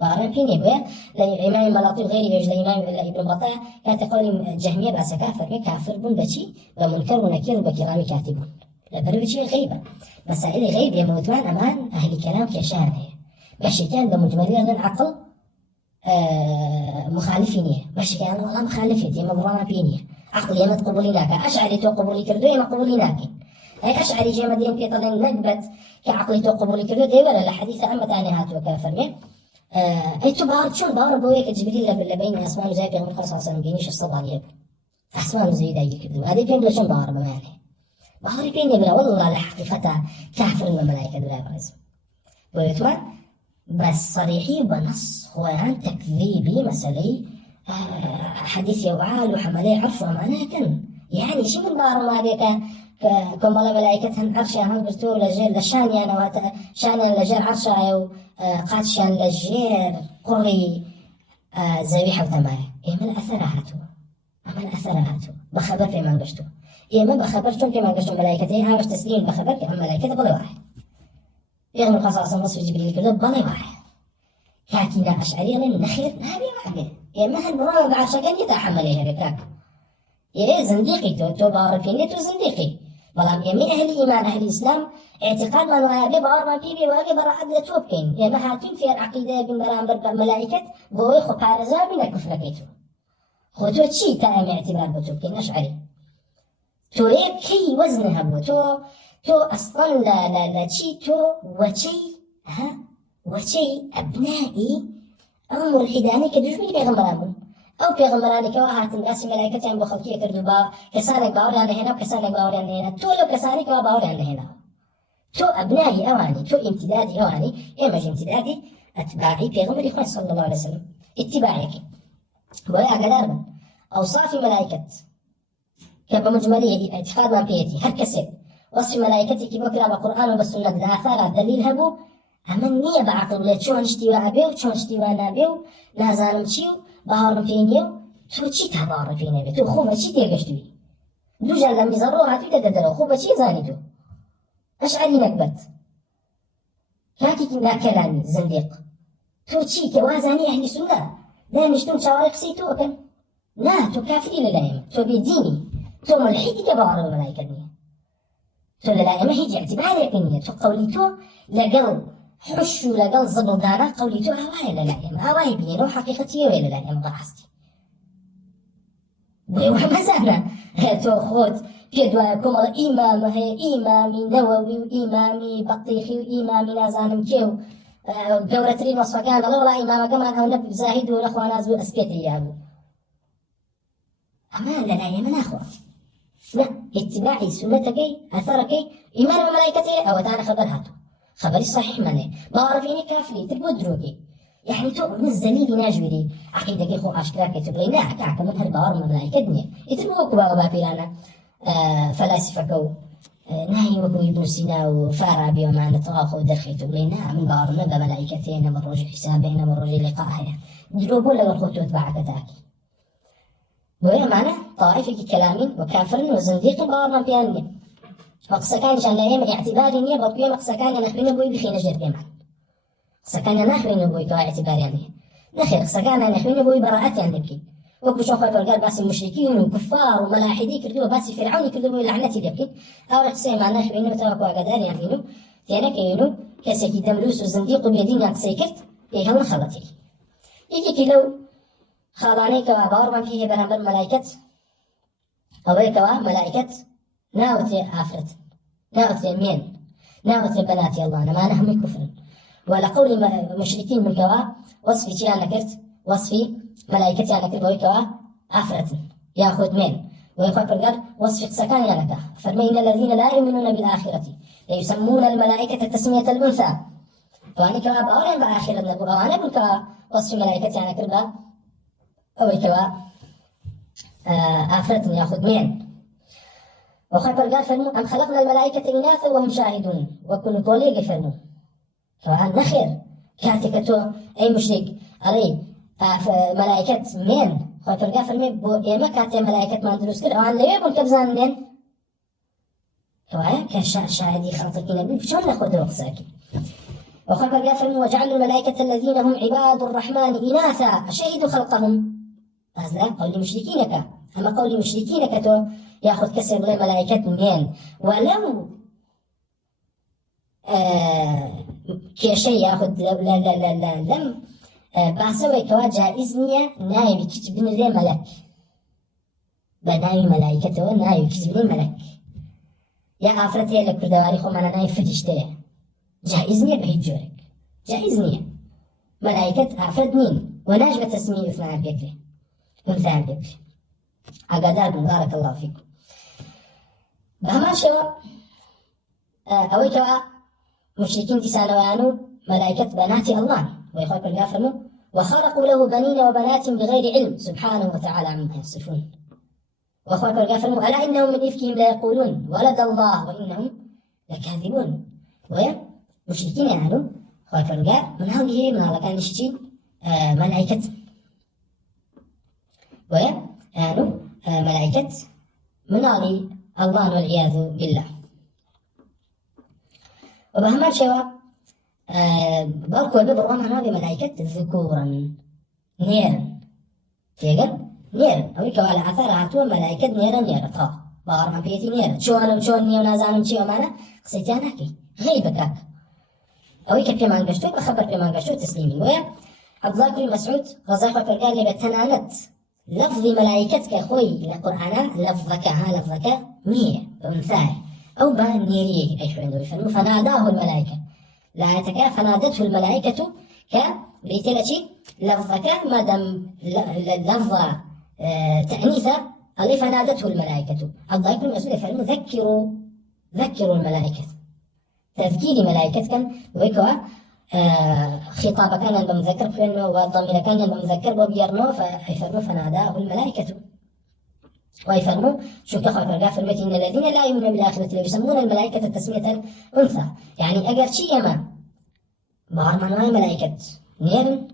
بوران بي نبوة لإمام ملاطي غير يوجد إمام ابن بطاء كانت قول جهمية باس كافر بن بشي ومنكر ونكر بكلامي كاتبون لبروجي الغيبة مسائل غيب يموتمان أمان أهل كلام كشان هي ماشي كان ده مجملين لن عقل مخالفينيه ماشي كان والله مخالفتي مبرنا بينيه عقل يما تقبليناك أشعري تو قبولي كردو يما قبوليناك أي أشعري جيما دين في طلين نقبت كعقلي تو قبولي كردو دي ولا الحديث أما تاني هاتو كافر أي تبارد شون بارد بويك جبريل لبين أسمان زي بيغمر خلص عصر بينيش الصبع ليب أسمان زي دايك كردو هذه بين بلا شون بارد بمانه بارد بين يبلا والله لحقيقتها كافر الملائكة دولا برزم ويتوان بس صريحي بنص خوان تكذيبي مسألة حديث يوعال وحملي عرف ومعناكن يعني شي من بار ما بيك كم بلا ملائكتهن عرشا هم قلتو لجير لشان يعني وات شان لجير عرشا أو قاد شان لجير قري زويحة وتمايا من أثرهاتو من أثرهاتو بخبر في من قشتو ما بخبر شون في من قشتو ملائكتين هاوش تسليم بخبر في ملائكته بلا واحد يغني القصص النصف جبريل كذا بلا واحد كاكينا أشعري لن نخير نابي واحد ما هالبرامة بعد شكل يتحمليها بكاك زنديقي تو بارفيني تو زنديقي بلام يمين أهل الإيمان أهل الإسلام اعتقاد من وابي بارما بيبي وابي براء توبكين ما هاتين في العقيدة بين برامبر ملائكة بوي خو بارزا بين كفر كيتو خو تو تشي تأمي اعتبار بتوبكين أشعري تو كي وزنها بو تو أصلا لا تشي تو وشي أبنائي أمر الحداني كدوش بيغمرانون أو بيغمراني كواهاتن قاسم ملائكة عن بخلقية كردوبا كسانك باوريان هنا وكسانك باوريان هنا تو لو كسانك باوريان هنا تو أبنائي أواني تو امتدادي أواني إيماج امتدادي أتباعي بيغمري خوان صلى الله عليه وسلم اتباعيك ولا قدار أوصاف ملائكة كبا مجملية اعتقاد من بيتي هركسي وصف ملائكتك بكرة بقرآن وبالسنة الآثار الدليل هبو أمن نية بعقل لي شون اشتواء أبيو شون اشتواء نابيو نازانم چيو بهارم بينيو تو چي تا بهارم بينيو تو خوبا چي تيگشتوي دو جلم بزرو هاتوي تددرو خوبا چي زاني تو أشعري نكبت كاكي كنا كلامي زنديق تو چي كوازاني أهل سنة دانشتون شوارق سيتو أكن لا تو كافري للايم تو بيديني تو ملحيدي كبهار الملائكة دي تو للايم هيجي اعتباري كنية تو قولي تو لقل حشو لقل زبل دانا قولي تو هواي للايم هواي بينو حقيقتي ويا للايم براستي وما زالنا تو خوت بيدواكم إمام هي إمامي نووي وإمامي بطيخي وإمامي نازانم كيو قورترين وصفقان الله ولا إمام كمان أو نبي زاهد ونخوة نازو أسبيتي يابو أما للايم ناخوة لا اتباعي سنتك أثرك إيمان بملائكته أو تانا خبر هاتو خبري صحيح مني بعرفيني كافري تبو دروكي يعني تو من الزليل ناجوري عقيدة خو أشكراك تبغي لا كعك من هالبار ملائكة دنيا يتبوك بابا بيرانا فلاسفة كو ناهي وكو ابن سينا وفارابي وما نتغاخو درخي تبغي من بارنا بملائكتين من رجل حسابين من رجل لقائها دروبو لغا الخطوة تبعك تاكي وهي معنى طائفة كلامين وكافر وزنديق بارنا بياني وقسكان شان لايم اعتباري نية بطوية مقسكان نخرين بوي بخي نجر بيمان قسكان نخرين بوي كوا اعتباري يعني نخير قسكان نخرين بوي براءتي عند بكي وكو شوخ فالقال باسي المشركين وكفار وملاحدي كردوا باسي فرعون كردوا بوي لعنتي دبكي أو رح تسيما نخرين بتوقوا قدار يعملوا تيانا كينو كسكي دملوس وزنديق بيدين يقسيكرت يهلن خلطي يجي كيلو خالاني كوا بارمان فيه برامبر ملائكة أو كوا ملائكة ناوتي آفرت ناوتي مين ناوتي بناتي الله أنا ما نهم كفر ولا قول مشركين من كوا وصفي شيء أنا كرت وصفي ملائكتي أنا كرت بوي كوا آفرت ياخذ مين ويخوي برجر وصفي سكان أنا كه فرمين الذين لا يؤمنون بالآخرة يسمون الملائكة تسمية الأنثى فأنا كوا بأورين بآخرة نبو أو أنا بن كوا وصفي ملائكتي أنا كرت أو كوا آفرت ياخذ مين وخبر قال فرمو أم خلقنا الملائكة إناثا وهم شاهدون وكل طوليق فرمو فأنا نخير كاتكتو أي مشرك علي ملائكة مين خبر قال فرمي بو إيما كاتي ملائكة ما ندروس كر أو عن ليه بون كبزان مين فأنا كشاهدي خلقك نبي بشون ناخذ وقساكي وخبر قال فرمو وجعلوا الملائكة الذين هم عباد الرحمن إناثا شهدوا خلقهم هذا قول مشركينك أما قول مشركينك تو ياخذ كسر بلا ملائكة مين ولو كيشي ياخذ لا لم باسوي كوا جائزنية نايم كتبني لي ملك بناوي ملائكته نايم كتبني ملك يا آفرتي لك دواري خو أنا نايم فرشته جائزنية بهيج جورك جائزنية ملائكة آفرت نين وناجبة تسمية اثنان بكري انثان بكري عقادات بارك الله فيكم بهمان شوا أوي كوا مشركين تسانوانو ملائكة بنات الله ويخوك القافرمو وخلقوا له بنين وبنات بغير علم سبحانه وتعالى عما يصفون وخوك القافرمو ألا إنهم من إفكهم لا يقولون ولد الله وإنهم لكاذبون ويا مشركين يعني خوك القاف من هذه من هذا كان نشتي ملائكة ويا يعني ملائكة من هذه الله والعياذ بالله وبهمان شوا باركو الببر وما هذه ملائكة ذكورا نيرا تيجا نيرا أويك على أثرها تو ملائكة نيرا طا بارم بيتي نيرا شو نيو نازانم شيء ومانا قصيتي كي غيبك أويك بيمان قشتو بخبر بيمان قشتو تسليمي ويا عبد الله بن مسعود رضي الله عنه قال لي بتنانت لفظ ملائكتك أخوي القرآن لفظك مية بأنثاه أو بنيريه أي شو عنده يفهموا فناداه الملائكة لا يتكا فنادته الملائكة كبريتلتي لفظك ما دام لفظ تأنيثة اللي فنادته الملائكة عبد الله بن مسعود يفهموا ذكروا الملائكة تذكير ملائكة كان ويكوا خطاب كان بمذكر فإنه والضمير كان بمذكر وبيرنو فيفرموا فناداه الملائكة ويفرموا شو كخبر قافل بيت إن الذين لا يؤمنون بالآخرة لا يسمون الملائكة تسمية الأنثى يعني أجر شيء ما بارمانوي ملائكة نيرن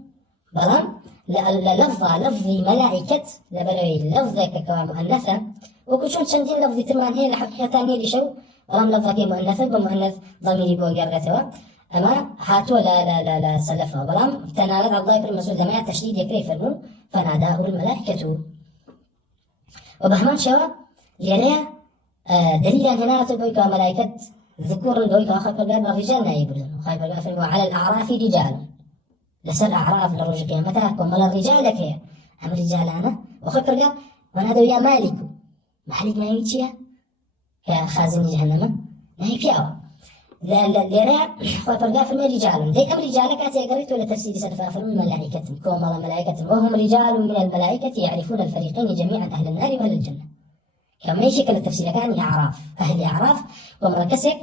بلام لفظ ملائكة لبروي لفظك كمؤنثة وكشون شندين لفظ تمان هي لحقيقة ثانية لشو بلام لفظك مؤنثة بمؤنث ضميري بوجرتها أما هاتوا لا سلفها بلام تنالت عبد الله بن مسعود لما تشديد يكري فرمو فناداه الملائكة وبهمان شوا ليريا دليل هنا تبويك ملائكة ذكور بويك أخاك القلب الرجال نايبون وخايف القلب وعلى الأعراف رجال لسر أعراف لرجل قيامتها ولا الرجال كي أم رجال أنا وخاك القلب ونادوا يا مالك مالك ما يمشيها كخازن جهنم نايب ياو لا ليريا خايف القلب رجال دي أم رجالك أتي قريت ولا تفسير سلفا من ملائكة كوم الله ملائكة وهم رجال من الملائكة يعرفون الفريقين جميعا أهل النار وأهل الجنة كما يشكل التفسير كان أعراف أهل أعراف ومركزك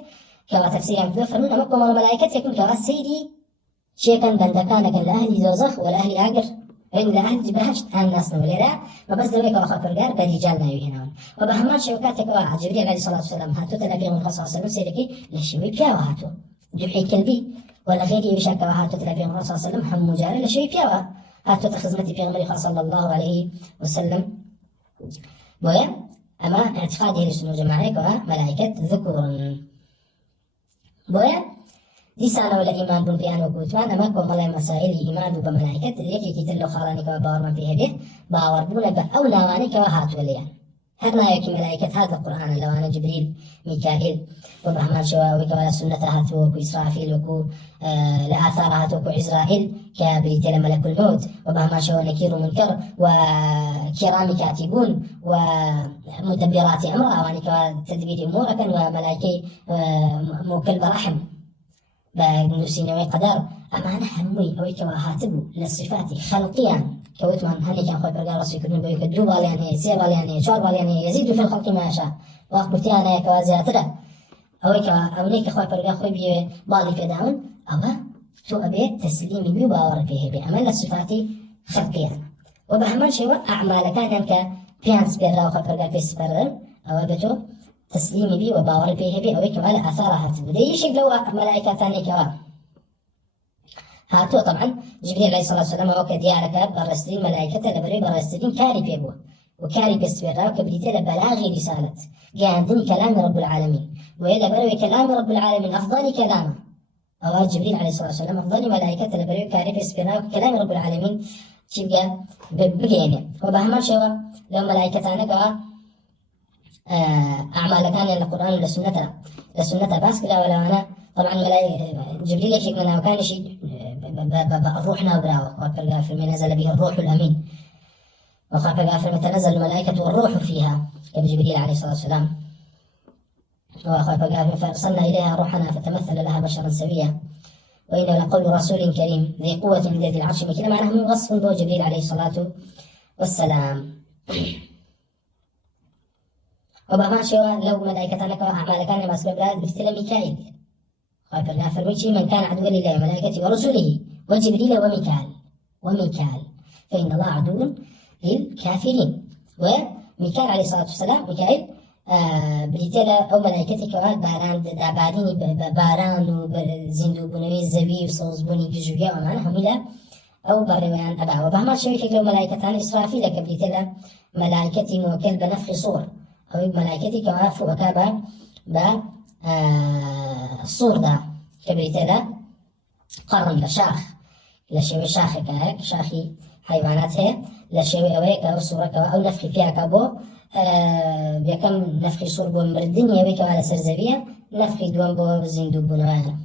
كما تفسير يفرمون أمكم الملائكة يكون كما سيدي شيئا بندكان كان لأهل دوزخ والأهل أجر وإن لأهل بهشت الناس نوليرا وبس دويك وخاف الجار برجالنا هنا وبهمان شوكاتك جبريل عليه الصلاة والسلام هاتو تنبيه من خاصة صلى الله عليه وسلم لشوي بيا وهاتو جحي كلبي ولا غيري بشكل وهاتو تنبيه من خاصة صلى الله عليه وسلم حمو جاري لشوي بيا هاتو تخزمتي في غمري صلى الله عليه وسلم بويا أما اعتقاده لسنو جماعيك ملائكة ذكور بويا دي سانة ولا إيمان بن بيان وقوتمان أما كم الله مسائل إيمان بملائكة يكي كتلو خالانك وباور من فيه به باور بون أو نوانك وهات وليان هرنا يكي ملائكة هذا القرآن لو أنا جبريل ميكائيل وبرحمن شوا وكولا سنة هاتو وكو إسرافيل وكو لآثار هاتو وكو عزرائيل كبريتل ملك الموت وبرحمن شوا نكير منكر وكرام كاتبون ومدبرات أمرها وانك تدبير أمورك وملائكي موكل برحم بنسينوي قدر أما أنا همي أوي كوا هاتبو للصفات خلقيا كويت من هني كان خوي برجع راسي كنا بيك دوبا يعني سيبا يعني شاربا يعني يزيد في الخلق ما يشاء وأخبرتي أنا كوازي أترى أوي كوا أونيك خوي برجع خوي بي بالي في داون أما تو أبي تسليمي بي باور به بأمل الصفات خلقيا وبهمان شيء أعمال كان يمكن بيانس بيرا خوي برجع بيس بردن أو بتو تسليمي بي وباور به بي أوي كوا على أثارها تبدي شيء لو ملائكة ثانية كوا هاتو طبعا جبريل عليه الصلاة والسلام وكا ديارك برستين ملائكة لبري برستين كاري بيبو وكاري بيستبرا وكبريت لبلاغي رسالة قاعدين كلام رب العالمين وإلا بروي كلام رب العالمين أفضل كلامه أو جبريل عليه الصلاة والسلام أفضل ملائكة لبري كاري بيستبرا وكلام رب العالمين تبقى بقيني وبهمان شوا لو ملائكة أنا أعمال كان القرآن لسنة بس كلا ولا أنا طبعا جبريل يشيك لنا وكان يشي الروح نابرا وقال في نزل به الروح الأمين، وقال في تنزل الملائكة والروح فيها كجبريل عليه الصلاة والسلام. وقال فأرسلنا إليها روحنا فتمثل لها بشرا سويا وإنه لقول رسول كريم ذي قوة عند ذي العرش مكين. معناه من وصف بو جبريل عليه الصلاة والسلام. وبما شوى لو ملائكتنا وأعمال كان ما سبب مثل ميكائيل. قال فرميتي من كان عدوا لله وملائكته ورسله وجبريل وميكال فإن الله عدو للكافرين. وميكال عليه الصلاة والسلام ميكائيل بريتلا أو ملائكتك باران داباريني باران وزندو بنوي زوي وصوص بني بجوجا ومعنى هميلا أو برويان أبا. وبهما شويك لو ملائكتان إسرافيل كبريتلا ملائكتي موكل بنفخ صور أو ملائكتي كواف وكابا الصور دا كبريتلا قرن لشاخ لشوي شاخ كهك شاخي حيوانات هي لشوي أويك أو صورة أو نفخ فيها كابو بيكم نفخ صور بو مردنيا بيك على سرزبية نفخ دوان بو زندو بنوانا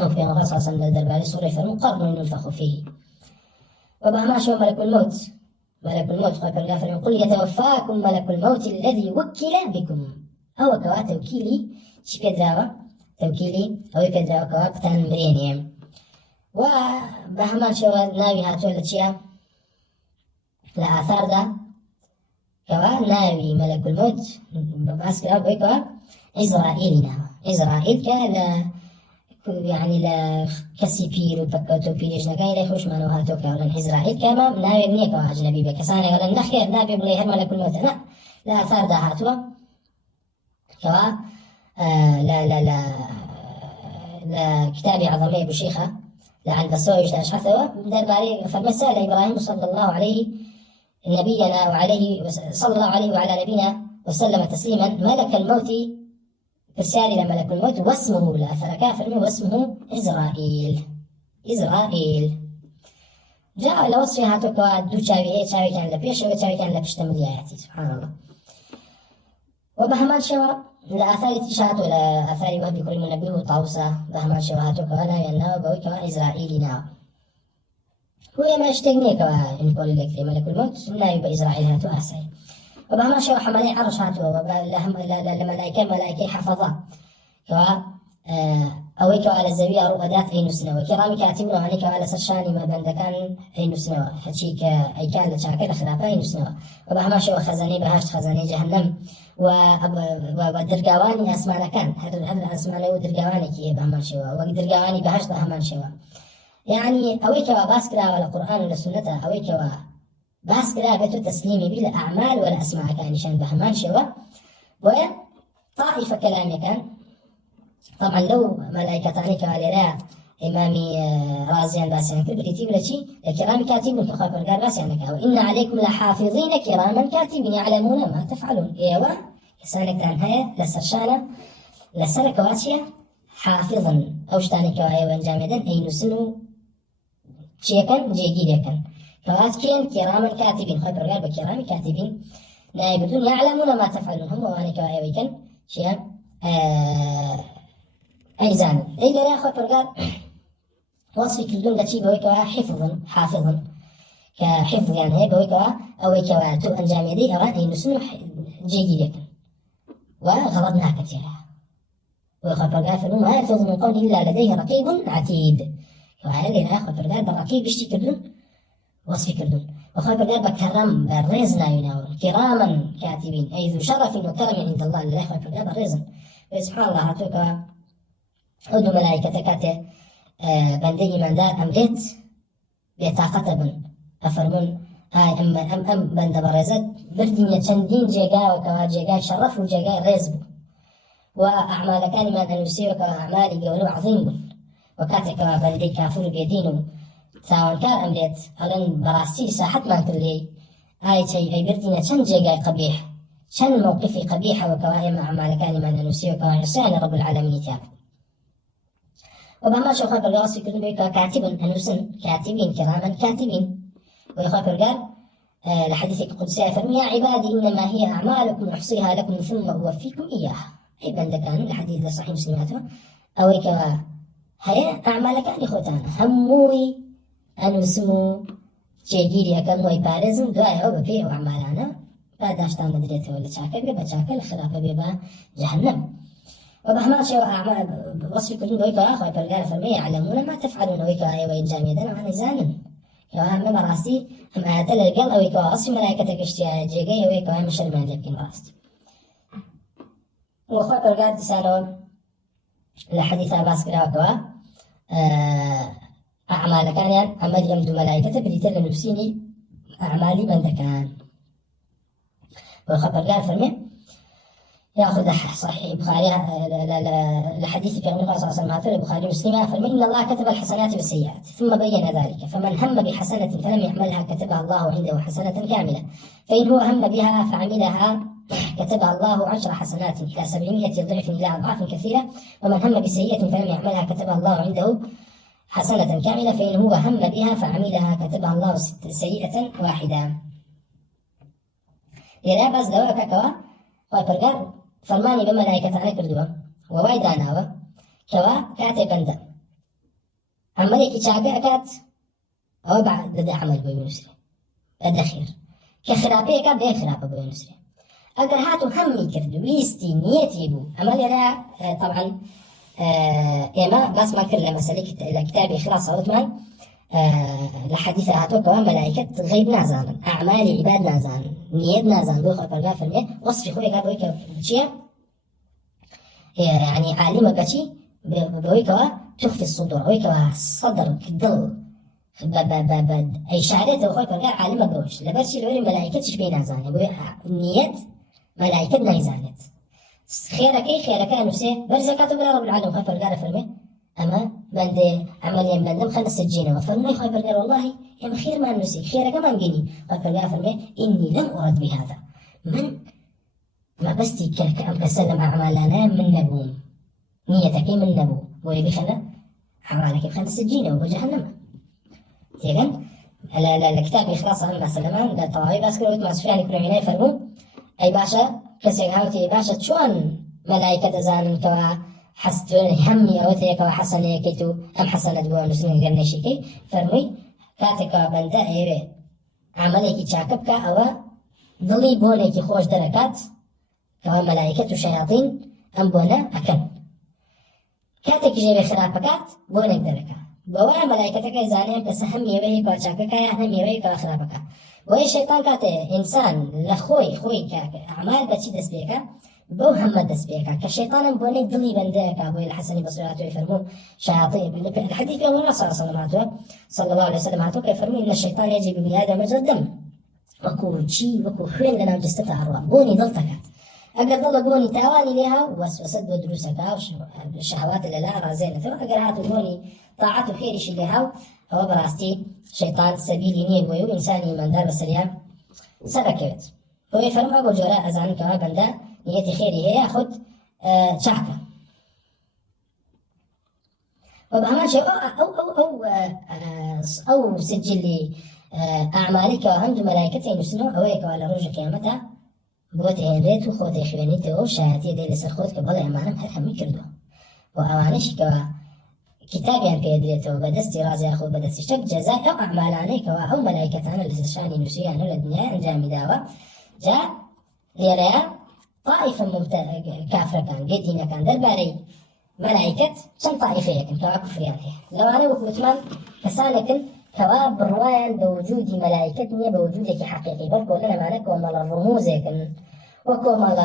أو في مخصصا صلى الدربالي صورة فرم قرن ينفخ فيه. وبهما شو ملك الموت قال الغافر قل يتوفاكم ملك الموت الذي وكل بكم أو كوا توكيلي شبيدراوا توكيلي أو يبيدراوا كوا بتان مرينيا. وبهما شو ناوي هاتو لتشيا لآثار دا كوا ناوي ملك الموت باسكرا بوي كوا إسرائيل كلا يعني لا كسيبير وبكوتو بيريش نكاي لا خوش مانو هاتو كولا إسرائيل كما ناوي بنيك كوا أجنبي بكساني ولا نخير ناوي بلي هر ملك الموت لا آثار دا هاتوا كوا لا كتابي عظمي بشيخة لعن بسوي أشحثوا درباري فمسأل إبراهيم صلى الله عليه نبينا وعليه صلى الله عليه وعلى نبينا وسلم تسليما ملك الموت برسالة ملك الموت واسمه لا فكافر واسمه إسرائيل جاء لوصفها توكوا دو شاوي كان لبيش وشاوي كان لبش تملياتي سبحان الله. وبهمان شوا لآثار تشات ولا آثار وهب كل منبه وطاوسة بهمان شوا توكوا لا يناو بوكوا إسرائيل ناو هو ما يشتغني كوا إن كل ذكر ملك الموت لا يبقى إسرائيل هاتو أحسن. وبهما شو حملي عرش هاتو ملائكة حفظة كوا أو كوا على الزاوية رؤدات أي نسنة وكرام كاتبنا عني كوا على سرشاني ما بندكان أي نسنة هالشيء أي كان لشاكل خرابة أي نسنة. وبهما شو خزاني بهشت خزاني جهنم ودرجواني أسمعنا كان هذا أسمعنا ودرجواني كي بهما شو ودرجواني بهشت بهما شو يعني أوي كوا باسكرا ولا قرآن ولا سنة أوي كوا باسكرا بيتو تسليمي بلا أعمال ولا أسمع كان نشان بهمان شوا. وطائفة كلامي كان طبعا لو ملائكتاني كواليرا إمامي رازيان باسيان كبريتي ولا شيء كرام كاتبين كخاطر قال باسيان كاو إن عليكم لحافظين كراما كاتبين يعلمون ما تفعلون. إيوا كسانك كان هيا لسرشانة لسنة كواتشيا حافظا أوشتاني كوايا وان جامدا أي نسنو شيكا جيجيدا كواتكين كراما كاتبين خاطر قال بكرام كاتبين لا يبدون يعلمون ما تفعلون هم واني كوايا ويكن شيئا أيزان أي لا خاطر قال وصف كلدون دشي بويكوا حافظا كحفظ يعني هي بويكوا أو كوا تو أنجامدي أو أي نسنو جيجيدا وغلطنا كثيرا. وخاطر قال فإنه ما يلفظ من قول إلا لديه رقيب عتيد. وهذا لا خاطر قال بالرقيب يشتي كردون وصف كردون. وخاطر قال بكرم بالرزنا يناول كراما كاتبين أي ذو شرف وكرم عند الله لا خاطر قال بالرزن. سبحان الله هاتوك أدو ملائكة كاته بندي من دار أمريت بطاقة بن أفرمون هاي أم بند برزت بردين يتشندين جيجا وكوا جيجا شرف وجيجا رزب وأعمال كان ما أن يسيرك أعمال يقولوا عظيم وكاتك بندي كافر بيدينه سواء كان أمريت ألن براسي ساحت ما تلي هاي شيء أي بردين شن جيجا قبيح شن موقفي قبيح وكوائم أعمال كان ما أن يسيرك عصيان رب العالمين تاب. وبما شو خبر الوصف كل بيك كاتب أنوسن كاتبين كراما كاتبين. ويخبر قال لحديثك القدسي فرمي يا عبادي إنما هي أعمالكم أحصيها لكم ثم أوفيكم إياها. أي بند كان الحديث صحيح مسلماته ئەوەی کەوا هەیە ئەعمالەکانی خۆتان هەمووی ئەنووسم و جێگیری ئەەکەم وی پارێزم دوای ئەو بەپێ ئەو ئەعمالانە پاداشتان بدرێتەوە لە چاکە بێ بە چاکە لە خراپە بێ بە جەهەنەم وبهمان شيء أعمال وصف كل ذلك أخوي برجال فرمي يعلمون ما تفعلون ويكوا أي وين جامدنا عن زانن كوا هم براستي هم أتل القل أو يكوا أصل ملائكتك اشتيا جيجي ويكوا هم شر ما جبكين راست وأخوي برجال تسألون الحديث عباس كراكوا أعمال كان يعني عمل يمد ملائكته بريتل نفسيني أعمالي بندكان وأخوي برجال فرمي ياخذ صحيح البخاري الحديث في النبي صلى الله عليه وسلم البخاري ومسلم فإن الله كتب الحسنات والسيئات ثم بين ذلك فمن هم بحسنة فلم يعملها كتبها الله عنده حسنة كاملة فإن هو هم بها فعملها كتبها الله 10 حسنات إلى 700 ضعف إلى أضعاف كثيرة ومن هم بسيئة فلم يعملها كتبها الله عنده حسنة كاملة فإن هو هم بها فعملها كتبها الله سيئة واحدة يا بس دواء كوا وبرجر فەرمانی بە مەلایکەتانە کردووە و وای داناوە کەوا کاتێ بەندە عەمەلێکی چاکە ئەکات ئەوە دەدە عەمەل بۆی بنووسرێ ئەدە خێر کە خراپەیەکە بێ خراپە بۆی نووسرێ ئەگەر هاتوو هەممی کرد ویستی نیەتی بوو ئەمە لێرە طبعا ئێمە باسمان کرد لە مەسەلەی لە کتابی خلاص وتمان لە حەدیثە هاتووەکەوە مەلایکەت غەیب نازانن ئەعمالی عیباد نازانن نیەت نازان بۆ خۆی پەرگا فەرمێ وەصفی خۆیەکە بۆی کە چییە يعني عالمة بشي بويكوا تخفي الصدور ويكوا صدر دل أي شعرته وخوي فرجع عالمة بوش لبرشي لوري ملائكة بين عزانة نية ملائكة نايزانت خيرك نفسه برزكاته بلا رب العالمين خوي فرجع فرمي أما بند عمليا بندم خلنا سجينا وفرمي خوي فرجع والله يا خير ما نسي خيرك ما نجني خوي فرجع فرمي إني لم أرد بهذا من ما بستي كأم كسلم أعمالنا من نبو نيتك من نبو ويبخنا أعمالك بخنا سجينة وجهنم تيجن لا الكتاب إخلاص عن سلمان لا طوائي بس كروت ما سفيان يكون عيني فرمو أي باشا كسر هاوتي باشا شوان ملائكة زان كوا حستون همي أو تيك كوا حسنة كيتو أم حسنة بوا نسمين قرني شيكي فرمي كاتك بندا إيره عملك يشاكبك أو ضلي بونك خوش دركات كوا ملائكة وشياطين أم بونا أكن كاتك جيبي خرابكات بونك دركا بوا ملائكتك زانيا كسهم يبي كوا شاكك يا هم يبي كوا خرابك وهي الشيطان كاته إنسان لخوي أعمال بتشي دس بيكا بو هم دس بيكا كالشيطان بونك ضلي بندك أبو الحسن بصيراته يفرمون شياطين الحديث يوم الرسول صلى الله عليه وسلم يفرمون إن الشيطان يجي ببني آدم مجرى الدم وكو خوين لنا وجستة أرواح بوني ضلتكات أقدر ضل بوني تاواني لها وسد دروسك والشهوات اللي لا رازينة أقدر هاتو بوني طاعته خير شي لها هو براستي شيطان سبيلي نيب ويو إنساني من دار بسريا سبكت هو يفرم أبو جراء أزعن كوا بندا نيتي خيري هي ياخد شعكة وبأمان شيء أو سجل لي أعمالك وهند ملائكتي نسنو أويك على رجل قيامتها بوتي هنريت وخوتي خوانيتي أو شهاتي دي لسر خوتك بلا إمانم هر همي كردو وأوانش كوا كتابي هم بيدريتو بدستي رازي أخو بدستي شك جزاء أو أعمالاني كوا أو ملائكتان لسرشاني نسيان للدنيا أنجام داوا جاء ليريا طائفة كافرة كان قدينا كان درباري ملائكة شن طائفة كان كوا كفريان لو أنا وكوتمان كسانكن كوا بروايان بوجود ملائكتني بوجودك حقيقي بل كلنا معناك ومال الرموزك وكو مال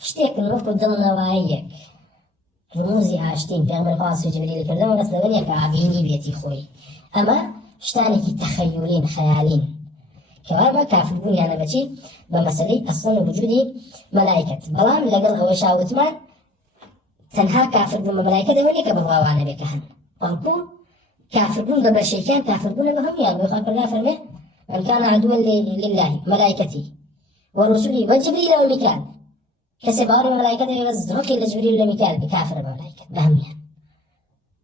شتيك وكو دلنا وايك رموزي عاشتين في أمر خاص في جبريل كردم بس لوني كعبيني بيتي خوي أما شتانك تخيلين خيالين كوا ما كافرون أنا بشي بمسألة أصلا وجودي ملائكة بلام لقل أو شاوتمان تنها كافر بملائكة وليك بروانا بكهن وانكو كافرون قبل شيئان كافرون بهم يالله يخاف الله فرمه من كان عدوا لله ملائكتي ورسلي وجبريل وميكال كسبار ملائكته يزدرك إلى جبريل وميكال بكافر ملائكة بهم يعني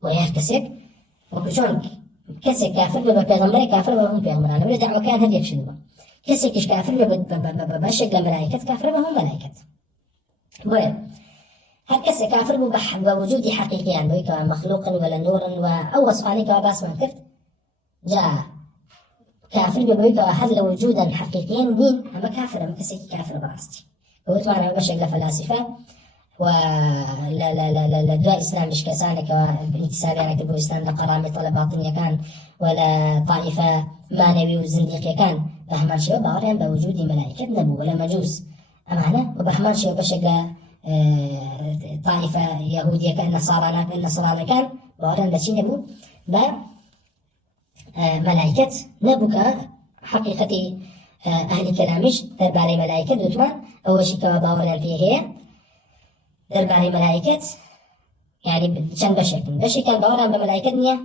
ويا كسب وكشون كسب كافر ببيغمبر كافر بهم بيغمبر أنا بلا دعوة كان هديك شنو كسب كش كافر بشكل ملائكة كافر بهم ملائكة بويا هكذا كافر بوجود حقيقيان بويك مخلوقا ولا نورا أو وصفاني كباس ما كرت جاء كافر بويك هل وجودا حقيقيا مين أما كافر أما كسيك كافر براستي قلت معنا بشكل فلاسفة ولا لا لا لا لا دواء إسلام مش كسانك وانتسابي أنا كتبوا إسلام لقرامي طلب باطنية كان ولا طائفة مانوي وزنديقية كان بهمان شيء باوريان بوجود ملائكة نبو ولا مجوس أمانة وبهمان شيء بشكل طائفة يهودية كان نصارى كان باوريان بشي نبو ملائكة نبوك حقيقة أهل كلامش درباري ملائكة دوتمان أول شيء كوا باوريان فيه هي درباري ملائكة يعني چند بشي كان باوران بملائكة نية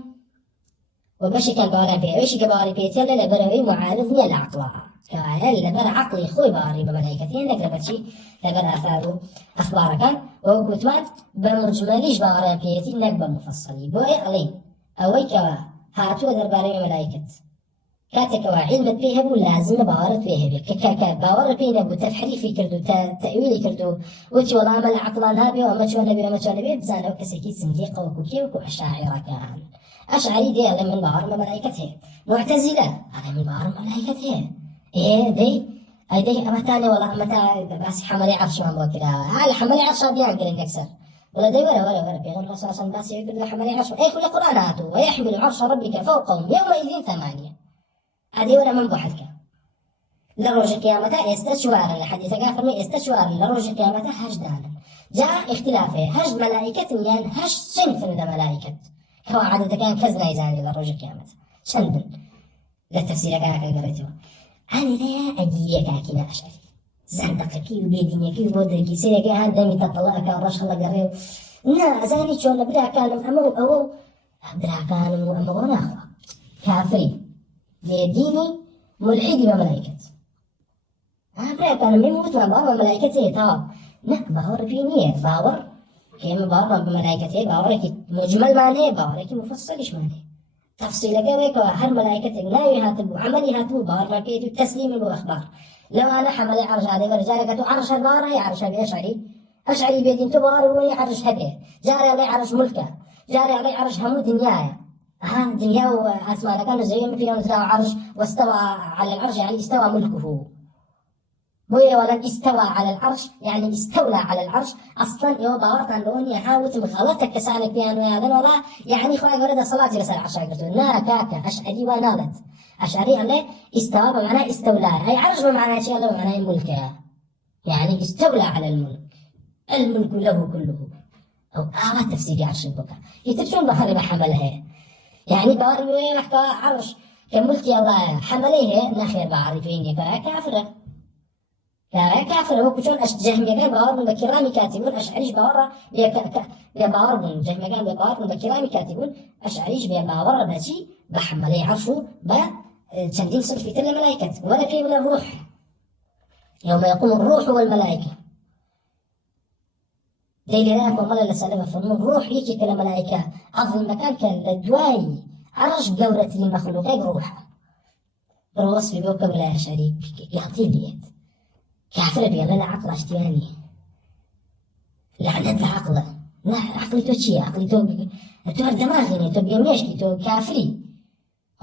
وبشي كان باوران بيه وشي كباوري بيتي لبروي معارض نية لعقلها كوايا لبر عقلي خوي باوري بملائكة نية لبرشي لبر أثارو أخبار كان وكتمان بمجمليش باوران بيتي نقبة مفصلي بوي علي أوي كوا هاتوا درباري ملائكة كاتك علم بيه بو لازم باورت بيه بك باور بيه نبو تفحريفي كردو تأويلي كردو وتي والله مل عقلان هابي وما شو نبي بزانه وكسكي زنديقة وكوكي وكو أشاعرة كان أشعري دي على من باور ملائكته معتزلة على من باور ملائكته إيه دي أي دي أما تاني والله أما تا بس حملي عرش ما بوكلا هل حملي عرش بيان قرن نكسر ولا دي ولا بيغن الرسول صلى الله عليه وسلم بس يقول حملي عرش أي كل قرآن هاتوا ويحمل عرش ربك فوقهم يومئذ 8 هذه ولا من بحثك لروج قيامته استشوارا لحديث قافر من استشوارا لروج قيامته هجدانا جاء اختلافه هج ملائكة يعني هج صنف من الملائكة كوا عدد كان كزنا يزاني لروج قيامته شندن للتفسير كاكا قريته أنا لا أجيك كاكينا أشعري زندقكي وبيدينيكي وبودكي سيركي هان دمي تطلعك ورش الله قريب نا أزاني شون بلا كانم أمو بلا كانم أمو وناخوا كافرين ديني ملحدي بملائكة بريك أنا ميموت ما باور بملائكته طبعا لا باور فينيه باور كيما باور بملائكته باور كي مجمل معناه باور كي مفصلش معناه تفصيل كويك هر ملائكته لا يهاتبوا عملي هاتبوا باور ما كيتو تسليم الأخبار لو أنا حمل عرش هذا ورجالك تو عرش البار هي عرش أشعري بيدين تبار وهي عرش هبه جاري عليه عرش ملكه جاري عليه عرش همو دنياه دنيا وأسماء كانوا زي ما فينا نتلاقى عرش واستوى على العرش يعني استوى ملكه بويا ولا استوى على العرش يعني استولى على العرش أصلا يو باورت عن لوني حاوت مغلطك كسانك بيانو يا ذن والله يعني خويا ورد صلاتي بس العرش قلت نا كاكا أشعري ونالت أشعري عليه استوى بمعنى استولى هي عرش بمعنى شيء له بمعنى الملك يعني استولى على الملك له كله أو تفسير عرش البكاء يتبشون بحر بحملها يعني باور يحكى عرش كملكي الله حمليه نخير بعرفيني كافرة هو كشون جهمي باور بكرامي كاتبون أشعريش باور باور جهمي باور بكرامي كاتبون أشعريش باور بشي بحمليه عرشه تشندين صنف في الملائكة ولا في من الروح يوم يقوم الروح والملائكة ديلي راك وملا لسالفة فنون روح يجي كلا ملائكة أفضل مكان كان لدواي عرش قورة المخلوقات روح روص في بوكب لا شريك يعطي ليت كافر بيلا لا عقل اشتياني لعنة العقل لا عقلي تو شي عقلي تو دماغي تو بيمشي تو كافري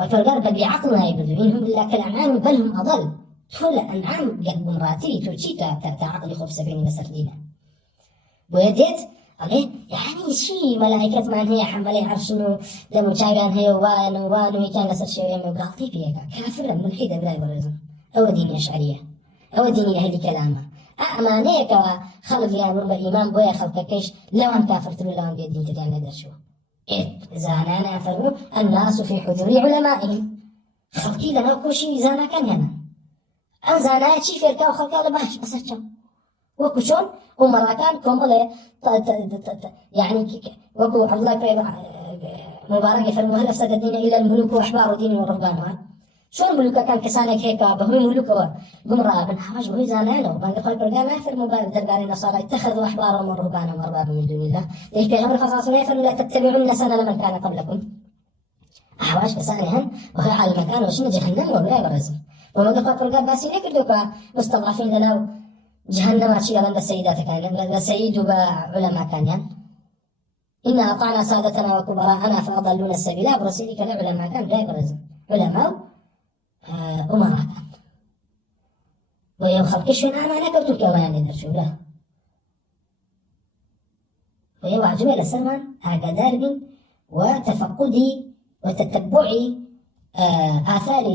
وتلقى بقي عقلنا يبدو إنهم إلا كالأنعام بل هم أضل تقول الأنعام قلب مراتي تو شي تا عقلي خوف سبعين مسردينا ويديت عليه يعني شيء ملائكة ما هي حملي عرشنو دم شايبان هي وانو كان لسر شيء من قاطي فيها كافر ملحد بلا برزم أو دين أشعرية أو دين أهل كلامه أمانيك وخلق يا مربى إيمان بويا خلق كيش لو أن كافرت بالله بيدين تدان هذا شو زانانا فرمو الناس في حجور علمائهم خلقي لنا كوشي زانا كان هنا أن زانا شي فيركا وخلقا لباش بس وكشون ومراكان كمله يعني وكو عبد الله مبارك فرمو هل أفسد الدين إلا الملوك وأحبار دين ورهبانها شو الملوك كان كسانك هيك بهوي ملوك وقمرا بن حواج بهوي زانانو بان خلق برقان فرمو دربار النصارى اتخذوا أحبارهم ورهبانهم أربابا من دون الله ليش بيغمر فصاصنا فرمو لا تتبعون سنن من كان قبلكم أحواج كسانهم وهي على المكان وشنا جهنم وبلا برزم وما خلق برقان باسي لكردوك مستضعفين لنا جهنم شيئا عند السيدات كان السيد وعلماء كان إنا أطعنا سادتنا وكبراءنا فأضلونا السبيل برسيلي كان علماء كان لا يبرز علماء أمراء كان ويوم خلقش من أمانة كوتو كواني درشو لا ويوم عجمي لسلمان أقدار وتفقدي وتتبعي آثار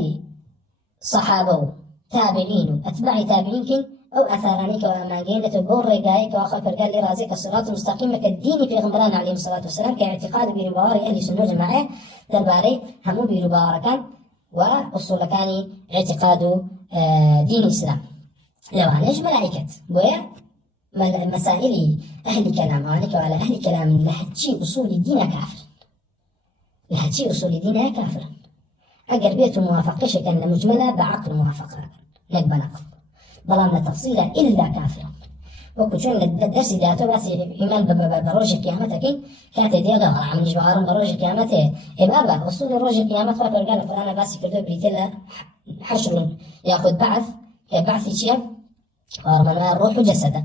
صحابه تابعين أتباع تابعين أو أثارانيك وأمانجين تبور رقائك وأخاك قال لي رازيك الصراط المستقيم كالدين في غمران عليه الصلاة والسلام كاعتقاد بربواري أهل سنة جماعة درباري همو بربوار كان وأصول كان اعتقاد دين الإسلام لو عناش ملائكة ويا مسائل أهل كلام وعنك وعلى أهل كلام لحتشي أصول الدين كافر لحتشي أصول الدين كافر أقر بيت موافقش كان لمجملة بعقل موافقة نقبل بلان تفصيلا إلا كافرا وكتشون الدرس دياتو بس إيمان بروج قيامتك كانت ديالا عم جوارم بروج قيامته إبابا وصول روج قيامته فقال قال القرآن بس كردو بريتلا حشر يأخذ بعث بعث شيء ورمنا الروح وجسده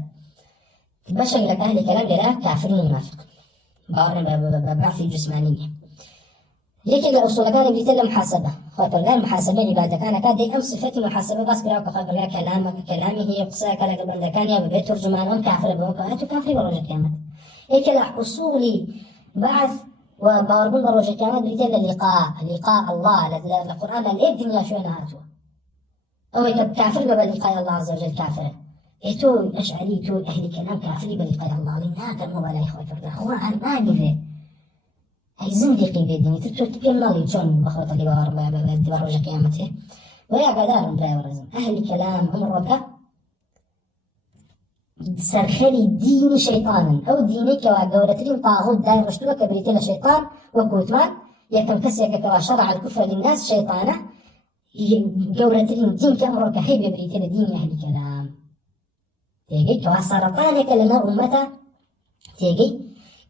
تبشر لك أهل كلام لا كافر منافق بعث جسمانية لكن الأصول كان بريتلا محاسبة خاطر قال محاسبة عبادة كان كادي أم صفتي محاسبة بس براو خاطر قال كلامي هي قصة كلا قبل كان يا ببيت ترجمان كافر بوكا كافر بروج القيامة هيك لا أصولي بعث وباربون بروج القيامة بريتلا لقاء الله القرآن لا الدنيا شو نهاتو أو هيك كافر بلقاء الله عز وجل كافر إتو أشعري تو أهل كلام كافر بلقاء الله لنا كان هو لا إخوة هو عن آنفه هي زندقي بيدني تبين مالي جون بخوت اللي بروج قيامته ويا قدار براي ورزم أهل كلام عمر وكا سرخلي دين شيطانا أو دينك وقورتين طاغوت داير رشدوك بريتين شيطان وكوتمان يكم كسيك كوا شرع الكفر للناس شيطانا قورتين دين كأمر وكا حيب بريتين دين أهل كلام تيجي كوا سرطانك لنا أمتا تيجي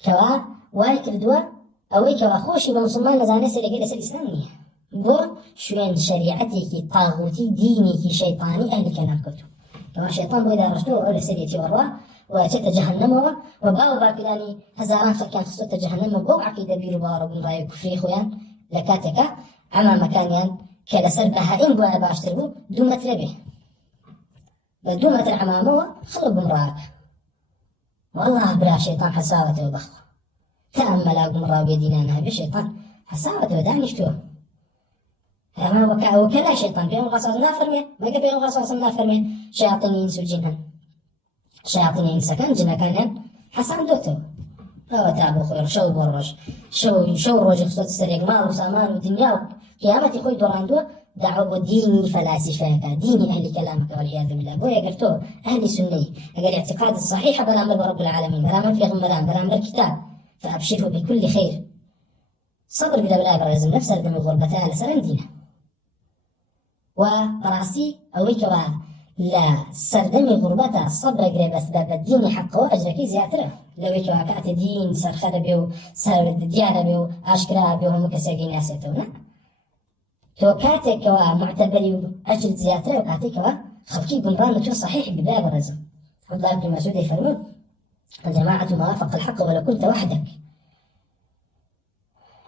كوا وايك ردوا أوي كوا خوشي بمسلمان نزانة سرقة لسر إسلامية بو شوين شريعتك طاغوتي دينك شيطاني أهل كلام كتو كوا شيطان بو إذا رشدوه أولي سريتي وروا وأتت جهنم وباو باكلاني هزاران خلقان خصوة جهنم وبو عقيدة بيرو بارو بن رايو كفري خويان لكاتك أما مكانيان كلا سر بهائم بو أباشتر بو دو متر به بدو متر عمامو خلق بمراك والله برا شيطان حساوته وبخ تأمل أقوم رابي دينانا بشيطان حساوته ودانشتوه وكلا شيطان بيهم غصاص نافرمي ما يقول بيهم غصاص نافرمي شياطين ينسو الجنان شياطين ينسى كان جنا كان حسان دوتو هو تابو خير شو بورج شو روج خصوص السريق مال وسامان ودنيا قيامتي خوي دوراندو دعوة ديني فلاسفة ديني أهل كلامك والعياذ بالله بويا قرتو أهل سني أقل اعتقاد الصحيح برامر برب العالمين برامر في غمران برامر الكتاب فأبشره بكل خير صبر بلا بلا برزم نفس الدم الغربة على سرندينا وراسي أويكوا لا سردمي غربة صبر قريب أسباب الدين حقه وأجركي زياتره لو يكوا كأت دين سر خربيو سر ديانبيو أشكرا بيو هم كساقين أسيتونا تو كاتك معتبري أجل زياتره وكاتك خلقي قمران تو صحيح بلا برزم عبد الله بن مسعود يفرمون الجماعة ما وافق الحق ولو كنت وحدك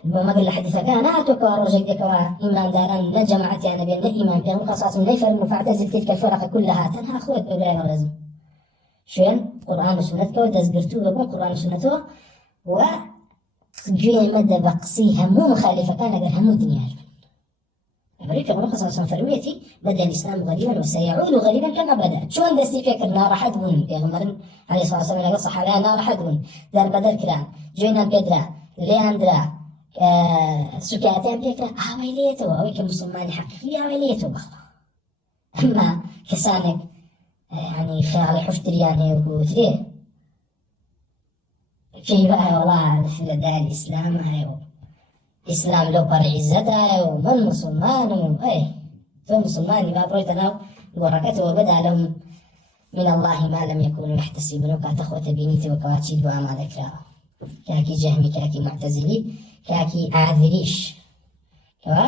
ما قال حديث كان أتوك ورجيتك وإيمان داران لا جماعتي أنا بين إيمان بين قصاص لا يفرم فاعتزل تلك الفرق كلها تنها أخوات بلا برزم شوين قرآن وسنتك ودزقرتو بكون قرآن وسنته وجوي مدى بقصيها مو مخالفة كان قال همو دنيا أمريكا ونقص صلى الله عليه وسلم فرميتي بدأ الإسلام غريبا وسيعود غريبا كما بدأ شلون دستي فكر نار حدون بيغمر عليه الصلاة والسلام يقول صحابة نار حدون دار بدر كلام جوينا بيدرا لياندرا سكاتين بيكرا عويليته أويك مسلمان حقيقي عويليته بخوا أما كسانك يعني خيالي حفترياني وكوتريه في بقى والله لدى الإسلام هايو إسلام لو بر عزتها ومن مسلمان وإيه تو مسلمان يبقى برويتنا وركته وبدأ لهم من الله ما لم يكونوا يحتسبون وكاتخوة بينيتي وكواتشيد وأما ذكرى كاكي جهمي كاكي معتزلي كاكي عاذريش كوا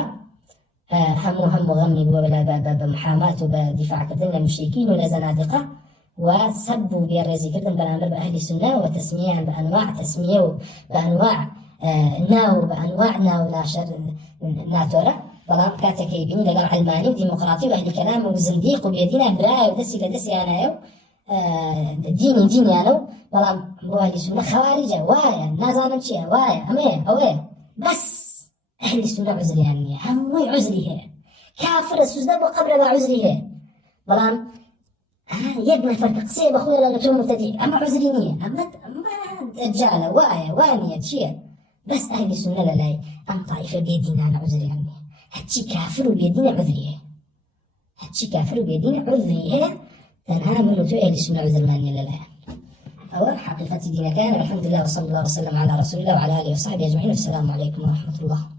هم غمي بمحاماة وبدفاع كتلنا المشركين ولا زنادقة وسب وبيرزي كردن برامبر بأهل السنة وتسمية بأنواع تسمية بأنواع ناو بأنواع ناو ناشر ناتورة بلام كاتك يبيني لقال علماني وديمقراطي وأهل كلام وزنديق وبيدينا براي ودسي لدسي أنا ديني أنا بلام بو أهل السنة خوارجة وايا نازانا شيء وايا أمي أوي بس أهل السنة عذري يعني هموي عذري هي كافر السجدة بقبر عذري هي بلام يبنى فرق قصيب أخويا لغتون مبتدئ أما عذرينية أما دجالة وانية شيء بس أهل السنة لا أم طائفة بيدينا أنا عذري يعني هاتشي كافر بيدينا عذري هاتشي كافر بيدينا عذري هي تنها من أهل السنة عذر مانية لا أو حقيقة دينا كان الحمد لله وصلى الله وسلم على رسول الله وعلى آله وصحبه أجمعين. السلام عليكم ورحمة الله.